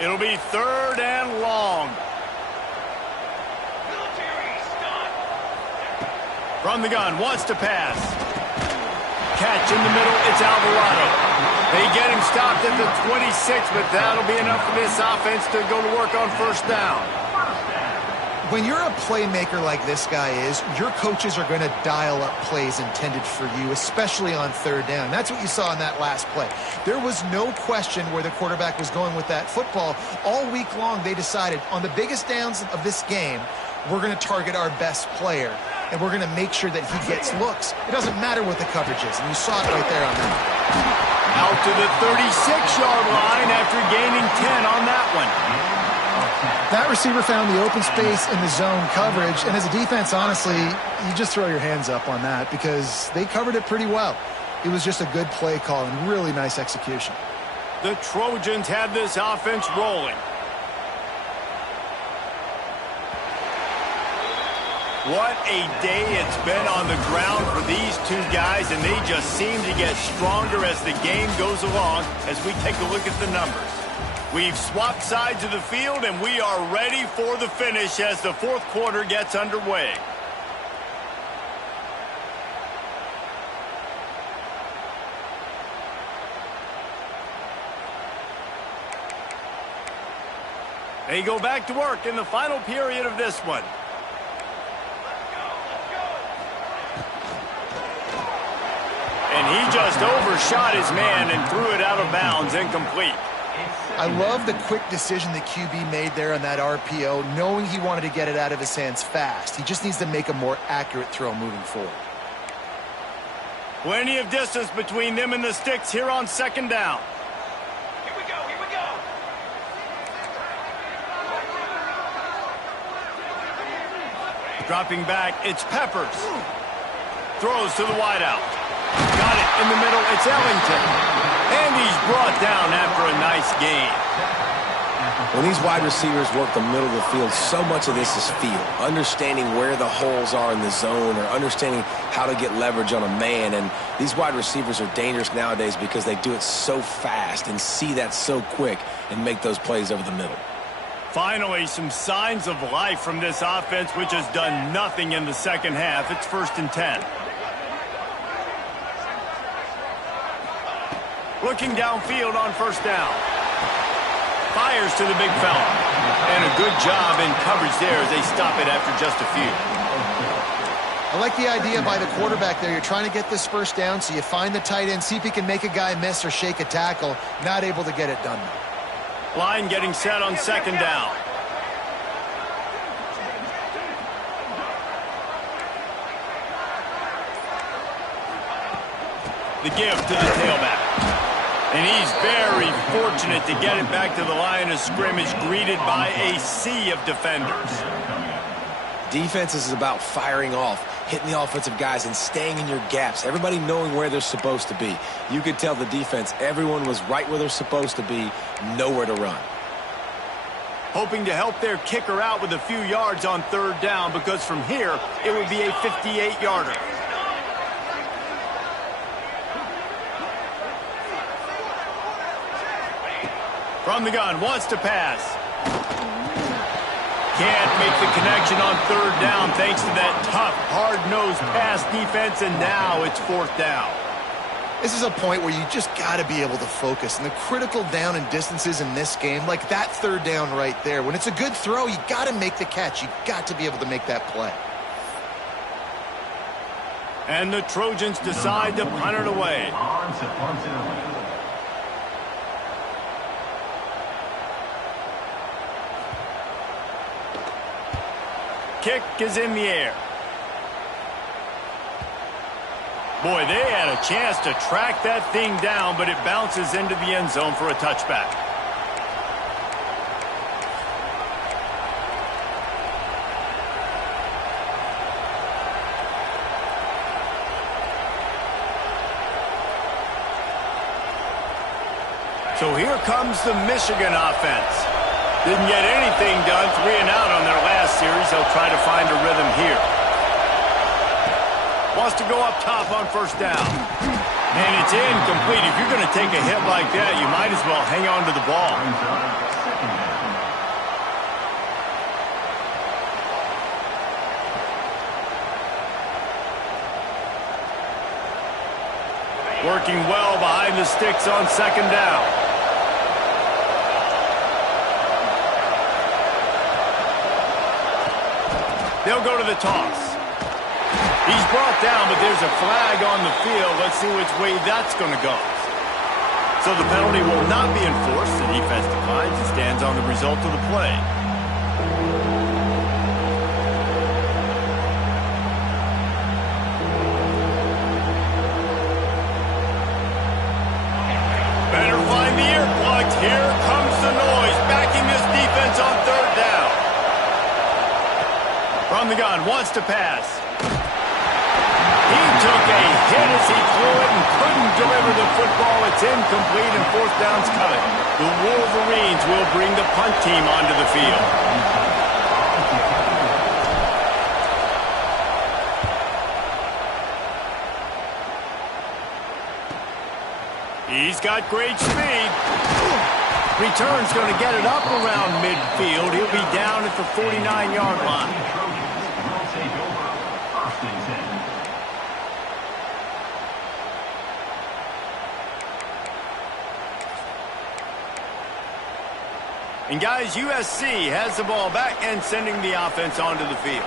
It'll be 3rd and long. From the gun, wants to pass. Catch in the middle, it's Alvarado. They get him stopped at the 26, but that'll be enough for this offense to go to work on first down. When you're a playmaker like this guy is, your coaches are going to dial up plays intended for you, especially on 3rd down. That's what you saw in that last play. There was no question where the quarterback was going with that football. All week long, they decided on the biggest downs of this game, we're going to target our best player, and we're going to make sure that he gets looks. It doesn't matter what the coverage is, and you saw it right there on that. Out to the 36-yard line after gaining 10 on that one. That receiver found the open space in the zone coverage, and as a defense, honestly, you just throw your hands up on that because they covered it pretty well. It was just a good play call and really nice execution. The Trojans have this offense rolling. What a day it's been on the ground for these two guys, and they just seem to get stronger as the game goes along as we take a look at the numbers. We've swapped sides of the field, and we are ready for the finish as the 4th quarter gets underway. They go back to work in the final period of this one. And he just overshot his man and threw it out of bounds, incomplete. I love the quick decision the QB made there on that RPO, knowing he wanted to get it out of his hands fast. He just needs to make a more accurate throw moving forward. Plenty of distance between them and the sticks here on 2nd down. Here we go, here we go. Dropping back, it's Peppers. Throws to the wideout. Got it in the middle, it's Ellington. And he's brought down after a nice gain. When these wide receivers work the middle of the field, so much of this is feel. Understanding where the holes are in the zone or understanding how to get leverage on a man. And these wide receivers are dangerous nowadays because they do it so fast and see that so quick and make those plays over the middle. Finally, some signs of life from this offense, which has done nothing in the second half. It's 1st and 10. Looking downfield on first down. Fires to the big fella. And a good job in coverage there as they stop it after just a few. I like the idea by the quarterback there. You're trying to get this first down, so you find the tight end, see if he can make a guy miss or shake a tackle. Not able to get it done. Line getting set on 2nd down. The give to the tailback. And he's very fortunate to get it back to the line of scrimmage, greeted by a sea of defenders. Defense is about firing off, hitting the offensive guys, and staying in your gaps. Everybody knowing where they're supposed to be. You could tell the defense, everyone was right where they're supposed to be, nowhere to run. Hoping to help their kicker out with a few yards on 3rd down, because from here, it would be a 58-yarder. From the gun, wants to pass. can't make the connection on third down thanks to that tough, hard-nosed pass defense, and now it's fourth down. This is a point where you just got to be able to focus. And the critical down and distances in this game, like that third down right there, when it's a good throw, you got to make the catch. You got to be able to make that play. And the Trojans decide to punt it away. Kick is in the air. Boy, they had a chance to track that thing down, but it bounces into the end zone for a touchback. So here comes the Michigan offense. Didn't get anything done, 3 and out on their last series. They'll try to find a rhythm here. Wants to go up top on first down. And it's incomplete. If you're going to take a hit like that, you might as well hang on to the ball. Working well behind the sticks on second down. They'll go to the toss. He's brought down, but there's a flag on the field. Let's see which way that's going to go. So the penalty will not be enforced. The defense declines and stands on the result of the play. Better find the earplugs. Here comes the noise, backing this defense on third down. From the gun, wants to pass. He took a hit as he threw it and couldn't deliver the football. It's incomplete and fourth down's coming. The Wolverines will bring the punt team onto the field. He's got great speed. Return's going to get it up around midfield. He'll be down at the 49-yard line. And guys, USC has the ball back and sending the offense onto the field.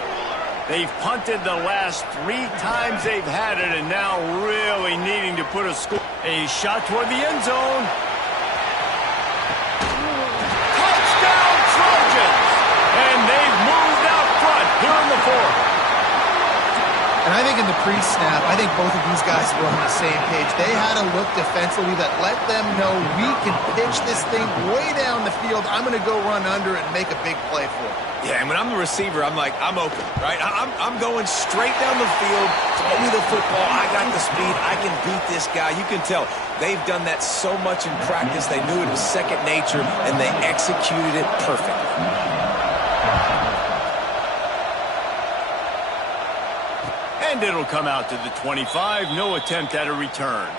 They've punted the last 3 times they've had it, and now really needing to put a score. A shot toward the end zone. Touchdown Trojans! And they've moved out front here in the fourth. And I think in the pre-snap, I think both of these guys were on the same page. They had a look defensively that let them know we can pitch this thing way down the field. I'm going to go run under it and make a big play for it. Yeah, and when I'm the receiver, I'm like, I'm open, right? I'm going straight down the field. Throw me the football. I got the speed. I can beat this guy. You can tell they've done that so much in practice. They knew it was second nature, and they executed it perfectly. And it'll come out to the 25. No attempt at a return.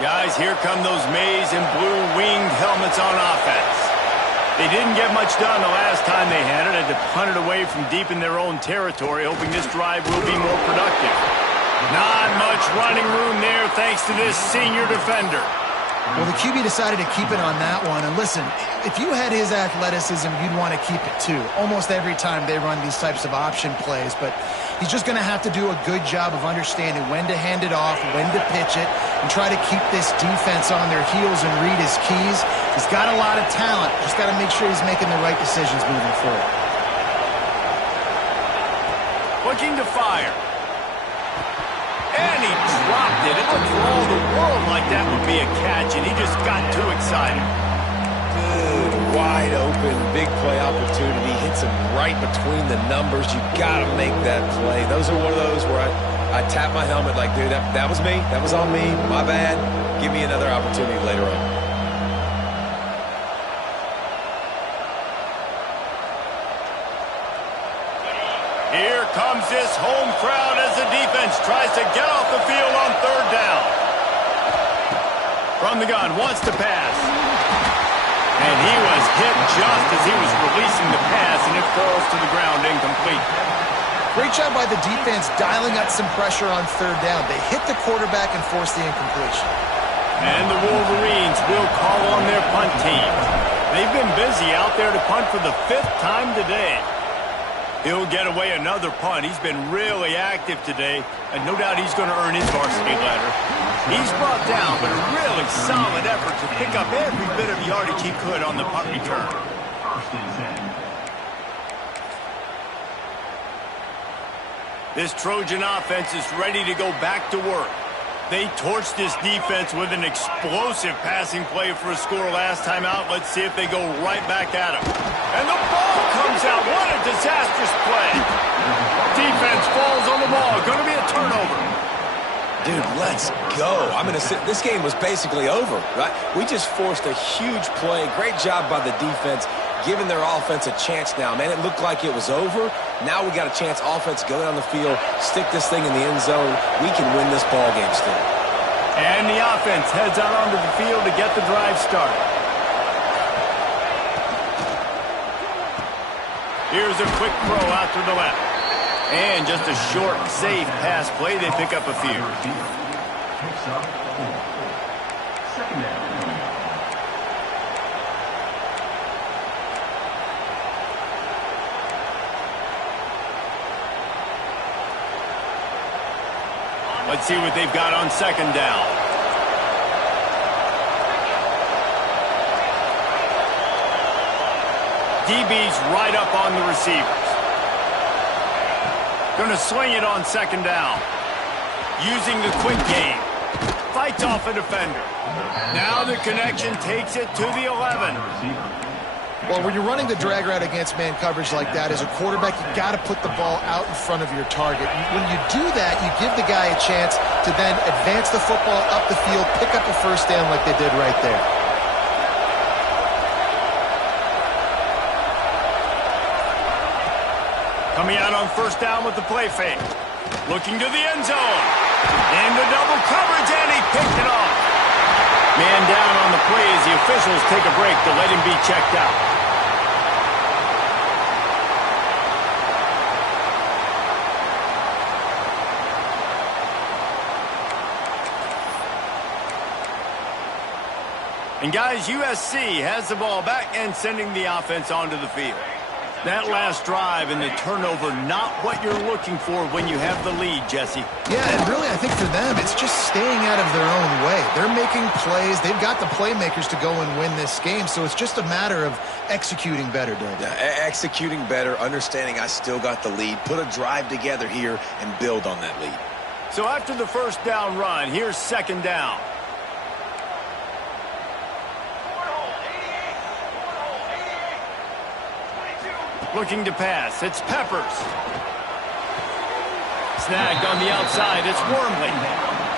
Guys, here come those maize and blue winged helmets on offense. They didn't get much done the last time they had it. Had to punt it away from deep in their own territory, hoping this drive will be more productive. Not much running room there thanks to this senior defender. Well, the QB decided to keep it on that one. And listen, if you had his athleticism, you'd want to keep it too. Almost every time they run these types of option plays. But he's just going to have to do a good job of understanding when to hand it off, when to pitch it, and try to keep this defense on their heels and read his keys. He's got a lot of talent. Just got to make sure he's making the right decisions moving forward. Looking to fire. And he dropped it. It looked for all the world like that would be a catch, and he just got too excited. Good, wide open, big play opportunity. Hits him right between the numbers. You got to make that play. Those are one of those where I tap my helmet like, dude, that was me. That was on me. My bad. Give me another opportunity later on. Here comes this home crowd as the defense tries to get off the field on third down. From the gun, wants to pass. And he was hit just as he was releasing the pass, and it falls to the ground incomplete. Great job by the defense dialing up some pressure on third down. They hit the quarterback and forced the incompletion. And the Wolverines will call on their punt team. They've been busy out there to punt for the 5th time today. He'll get away another punt. He's been really active today, and no doubt he's going to earn his varsity letter. He's brought down, but a really solid effort to pick up every bit of yardage he could on the punt return. This Trojan offense is ready to go back to work. They torched this defense with an explosive passing play for a score last time out. Let's see if they go right back at him. And the ball comes out. What a disastrous play. Defense falls on the ball. Going to be a turnover. Dude, let's go. This game was basically over, right? We just forced a huge play. Great job by the defense, giving their offense a chance now. Man, it looked like it was over. Now we got a chance. Offense, go down the field, stick this thing in the end zone. We can win this ball game still. And the offense heads out onto the field to get the drive started. Here's a quick throw out to the left. And just a short, safe pass play. They pick up a few. Picks up 4. Second down. Let's see what they've got on second down. DB's right up on the receivers. Going to swing it on second down. Using the quick game. Fights off a defender. Now the connection takes it to the 11. Well, when you're running the drag route against man coverage like that, as a quarterback, you got to put the ball out in front of your target. When you do that, you give the guy a chance to then advance the football up the field, pick up a first down like they did right there. Coming out on first down with the play fake. Looking to the end zone. Into double coverage, and he picked it off. Man down on the play as the officials take a break to let him be checked out. And guys, USC has the ball back and sending the offense onto the field. That last drive and the turnover, not what you're looking for when you have the lead, Jesse. Yeah, and really, I think for them, it's just staying out of their own way. They're making plays. They've got the playmakers to go and win this game, so it's just a matter of executing better, Dave. Yeah, executing better, understanding I still got the lead, put a drive together here, and build on that lead. So after the first down run, here's second down. Looking to pass. It's Peppers. Snagged on the outside. It's Wormley.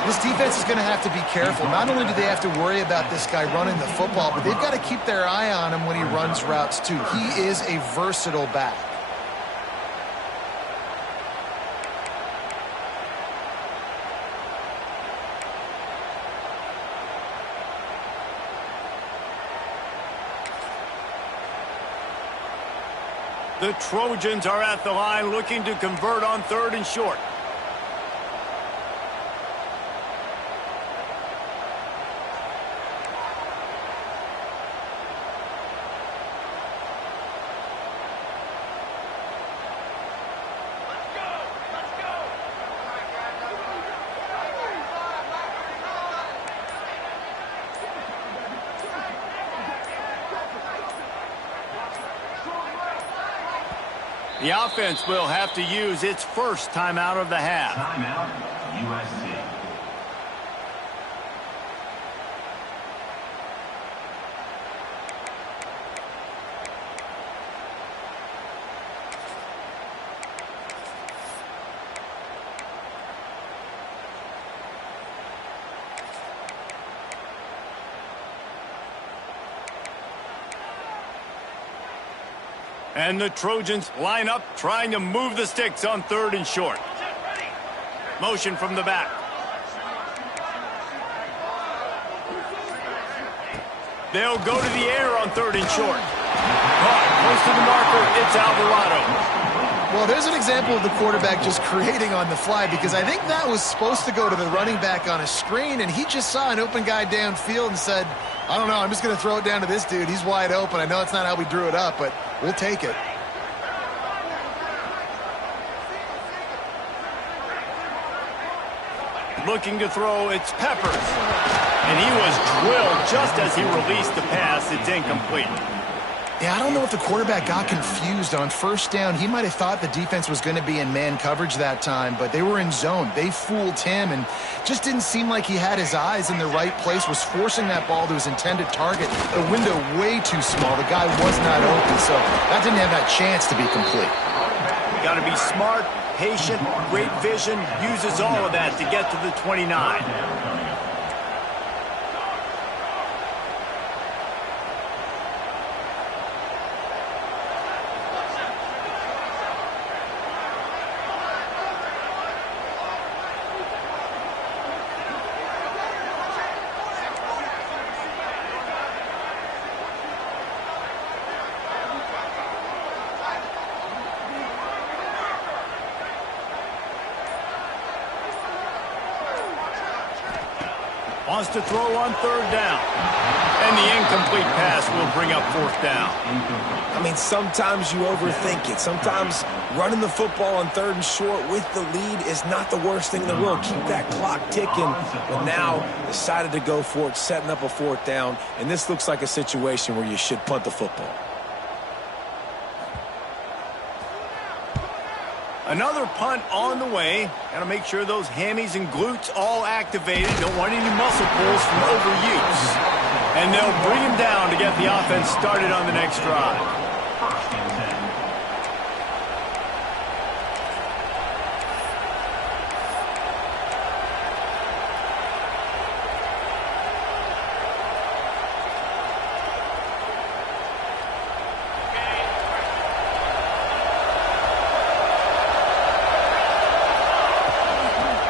This defense is going to have to be careful. Not only do they have to worry about this guy running the football, but they've got to keep their eye on him when he runs routes too. He is a versatile back. The Trojans are at the line looking to convert on third and short. The offense will have to use its first timeout of the half. Timeout, USC. And the Trojans line up, trying to move the sticks on 3rd and short. Motion from the back. They'll go to the air on 3rd and short. Caught close to the marker. It's Alvarado. Well, there's an example of the quarterback just creating on the fly, because I think that was supposed to go to the running back on a screen, and he just saw an open guy downfield and said, I don't know, I'm just going to throw it down to this dude. He's wide open. I know it's not how we drew it up, but we'll take it. Looking to throw, it's Peppers. And he was drilled just as he released the pass. It's incomplete. Yeah, I don't know if the quarterback got confused on 1st down. He might have thought the defense was going to be in man coverage that time, but they were in zone. They fooled him and just didn't seem like he had his eyes in the right place, was forcing that ball to his intended target. The window way too small. The guy was not open, so that didn't have that chance to be complete. Got to be smart, patient, great vision, uses all of that to get to the 29. Wants to throw on 3rd down. And the incomplete pass will bring up 4th down. I mean, sometimes you overthink it. Sometimes running the football on 3rd and short with the lead is not the worst thing in the world. Keep that clock ticking. But now decided to go for it, setting up a 4th down. And this looks like a situation where you should punt the football. Another punt on the way. Got to make sure those hammies and glutes all activated. Don't want any muscle pulls from overuse. And they'll bring him down to get the offense started on the next drive. 1st and 10.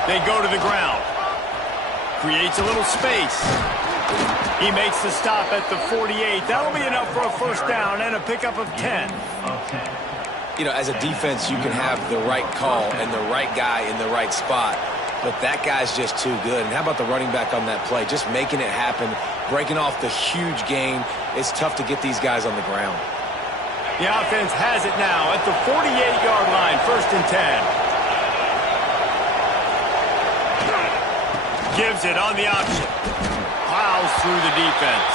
They go to the ground. Creates a little space. He makes the stop at the 48. That'll be enough for a 1st down and a pickup of 10. You know, as a defense, you can have the right call and the right guy in the right spot, but that guy's just too good. And how about the running back on that play? Just making it happen, breaking off the huge gain. It's tough to get these guys on the ground. The offense has it now at the 48-yard line, 1st and 10. Gives it on the option. Plows through the defense.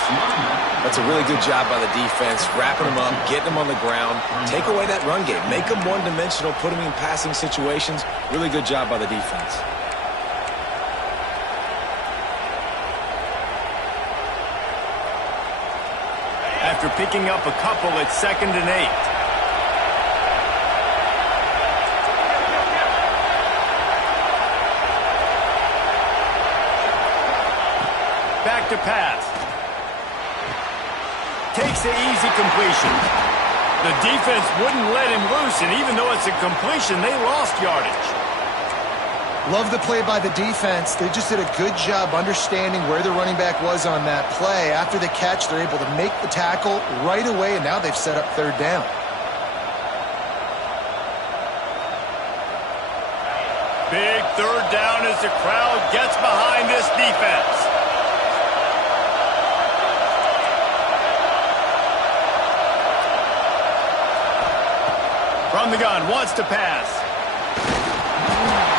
That's a really good job by the defense, wrapping them up, getting them on the ground. Take away that run game. Make them one-dimensional, put them in passing situations. Really good job by the defense. After picking up a couple, it's 2nd and 8. Back to pass. Takes the easy completion. The defense wouldn't let him loose, and even though it's a completion, they lost yardage. Love the play by the defense. They just did a good job understanding where the running back was on that play. After the catch, they're able to make the tackle right away, and now they've set up 3rd down. Big 3rd down as the crowd gets behind this defense. From the gun, wants to pass.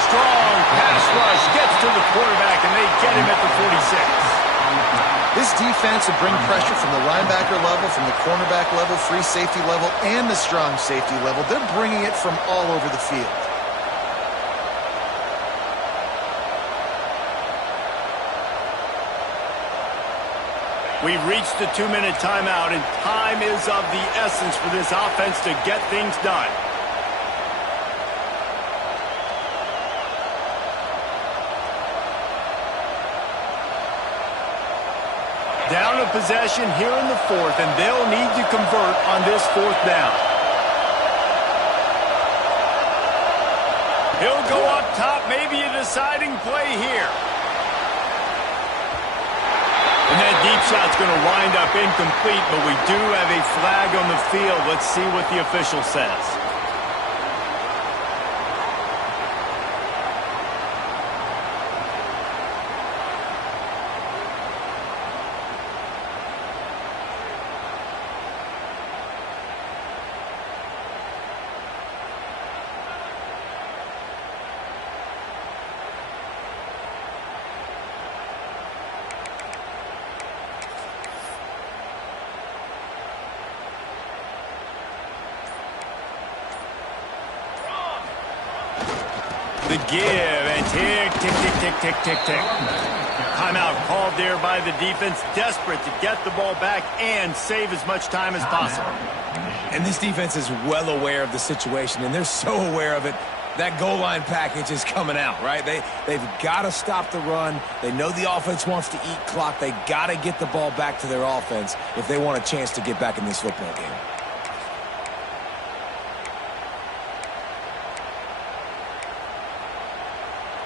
Strong pass rush, gets to the quarterback, and they get him at the 46. This defense will bring pressure from the linebacker level, from the cornerback level, free safety level, and the strong safety level. They're bringing it from all over the field. We've reached the 2-minute timeout, and time is of the essence for this offense to get things done. Down a possession here in the 4th, and they'll need to convert on this 4th down. He'll go up top, maybe a deciding play here. And that deep shot's going to wind up incomplete, but we do have a flag on the field. Let's see what the official says. The give, and tick, tick, tick, tick, tick, tick, tick. Timeout called there by the defense, desperate to get the ball back and save as much time as possible. And this defense is well aware of the situation, and they're so aware of it. That goal line package is coming out, right? They've got to stop the run. They know the offense wants to eat clock. They got to get the ball back to their offense if they want a chance to get back in this football game.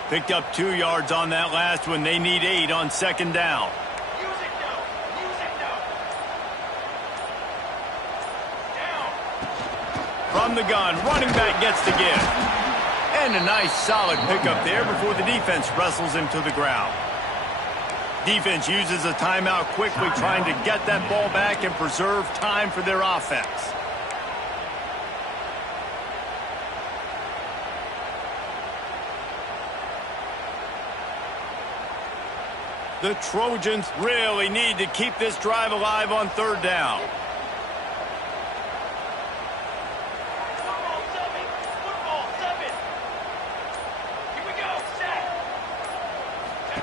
Picked up 2 yards on that last one. They need 8 on second down. From the gun, running back gets the give. And a nice solid pickup there before the defense wrestles him to the ground. Defense uses a timeout quickly, trying to get that ball back and preserve time for their offense. The Trojans really need to keep this drive alive on third down.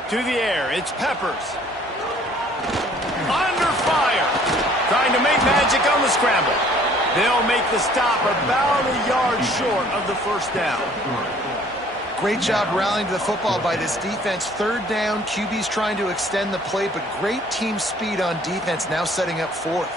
To the air, it's Peppers. Under fire. Trying to make magic on the scramble. They'll make the stop about a yard short of the first down. Great job rallying to the football by this defense. Third down, QB's trying to extend the play, but great team speed on defense, now setting up fourth.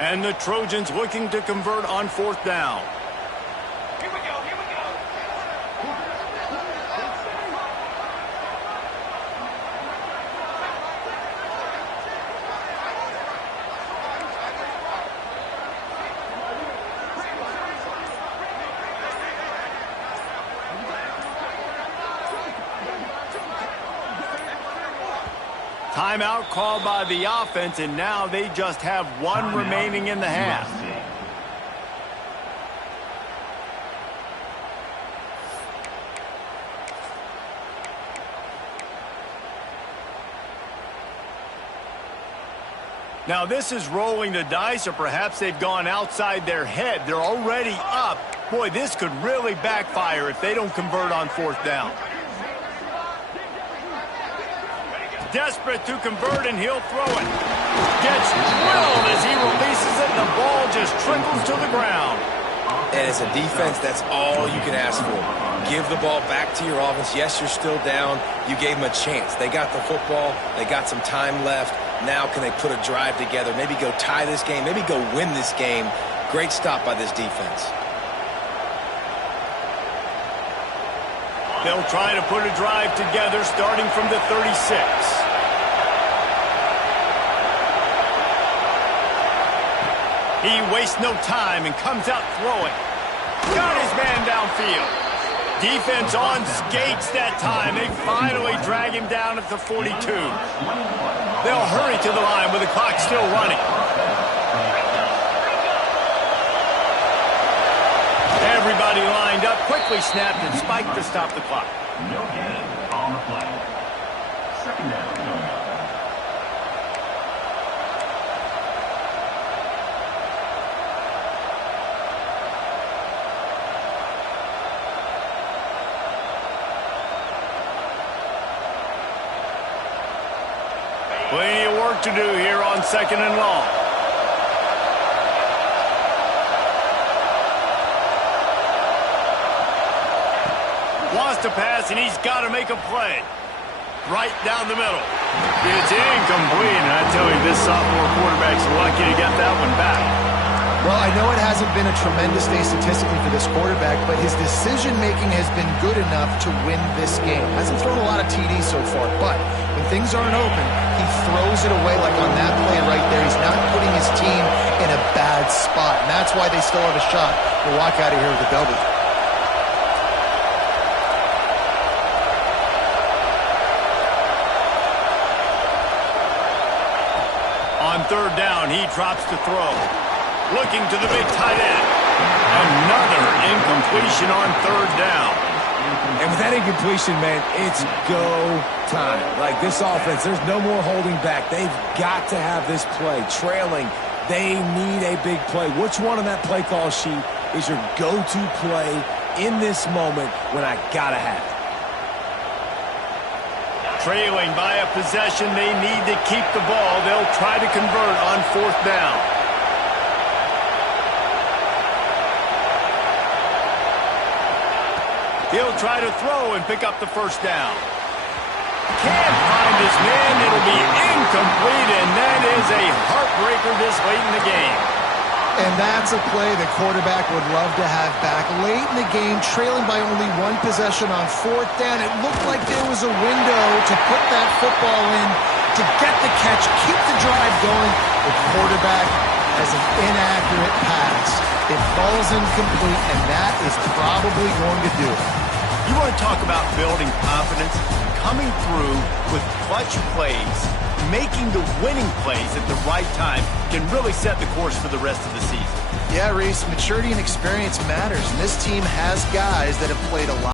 And the Trojans looking to convert on fourth down. Here we go, here we go. Timeout called by the offense, and now they just have one remaining in the half. Now this is rolling the dice, or perhaps they've gone outside their head. They're already up. Boy, this could really backfire if they don't convert on fourth down. Desperate to convert, and he'll throw it. Gets drilled as he releases it, and the ball just trickles to the ground. And as a defense, that's all you can ask for. Give the ball back to your offense. Yes, you're still down. You gave them a chance. They got the football. They got some time left. Now can they put a drive together? Maybe go tie this game. Maybe go win this game. Great stop by this defense. They'll try to put a drive together starting from the 36. He wastes no time and comes out throwing. Got his man downfield. Defense on skates that time. They finally drag him down at the 42. They'll hurry to the line with the clock still running. Everybody lined up, quickly snapped and spiked to stop the clock. No gain on the play. Second down. Plenty of work to do here on second and long. Wants to pass, and he's got to make a play. right down the middle. It's incomplete, and I tell you, this sophomore quarterback's lucky to get that one back. Well, I know it hasn't been a tremendous day statistically for this quarterback, but his decision-making has been good enough to win this game. Hasn't thrown a lot of TDs so far, but when things aren't open, he throws it away like on that play right there. He's not putting his team in a bad spot, and that's why they still have a shot to walk out of here with a W. On third down, he drops to throw. Looking to the big tight end. Another incompletion on third down. And with that incompletion, man, it's go time. Like this offense, there's no more holding back. They've got to have this play. Trailing, they need a big play. Which one on that play call sheet is your go-to play in this moment when I gotta have it? Trailing by a possession, they need to keep the ball. They'll try to convert on fourth down. He'll try to throw and pick up the first down. Can't find his man. It'll be incomplete, and that is a heartbreaker this late in the game. And that's a play the quarterback would love to have back. Late in the game, trailing by only one possession on fourth down. It looked like there was a window to put that football in, to get the catch, keep the drive going. The quarterback has an inaccurate pass. It falls incomplete, and that is probably going to do it. You want to talk about building confidence? Coming through with clutch plays, making the winning plays at the right time can really set the course for the rest of the season. Yeah, Reese, maturity and experience matters, and this team has guys that have played a lot.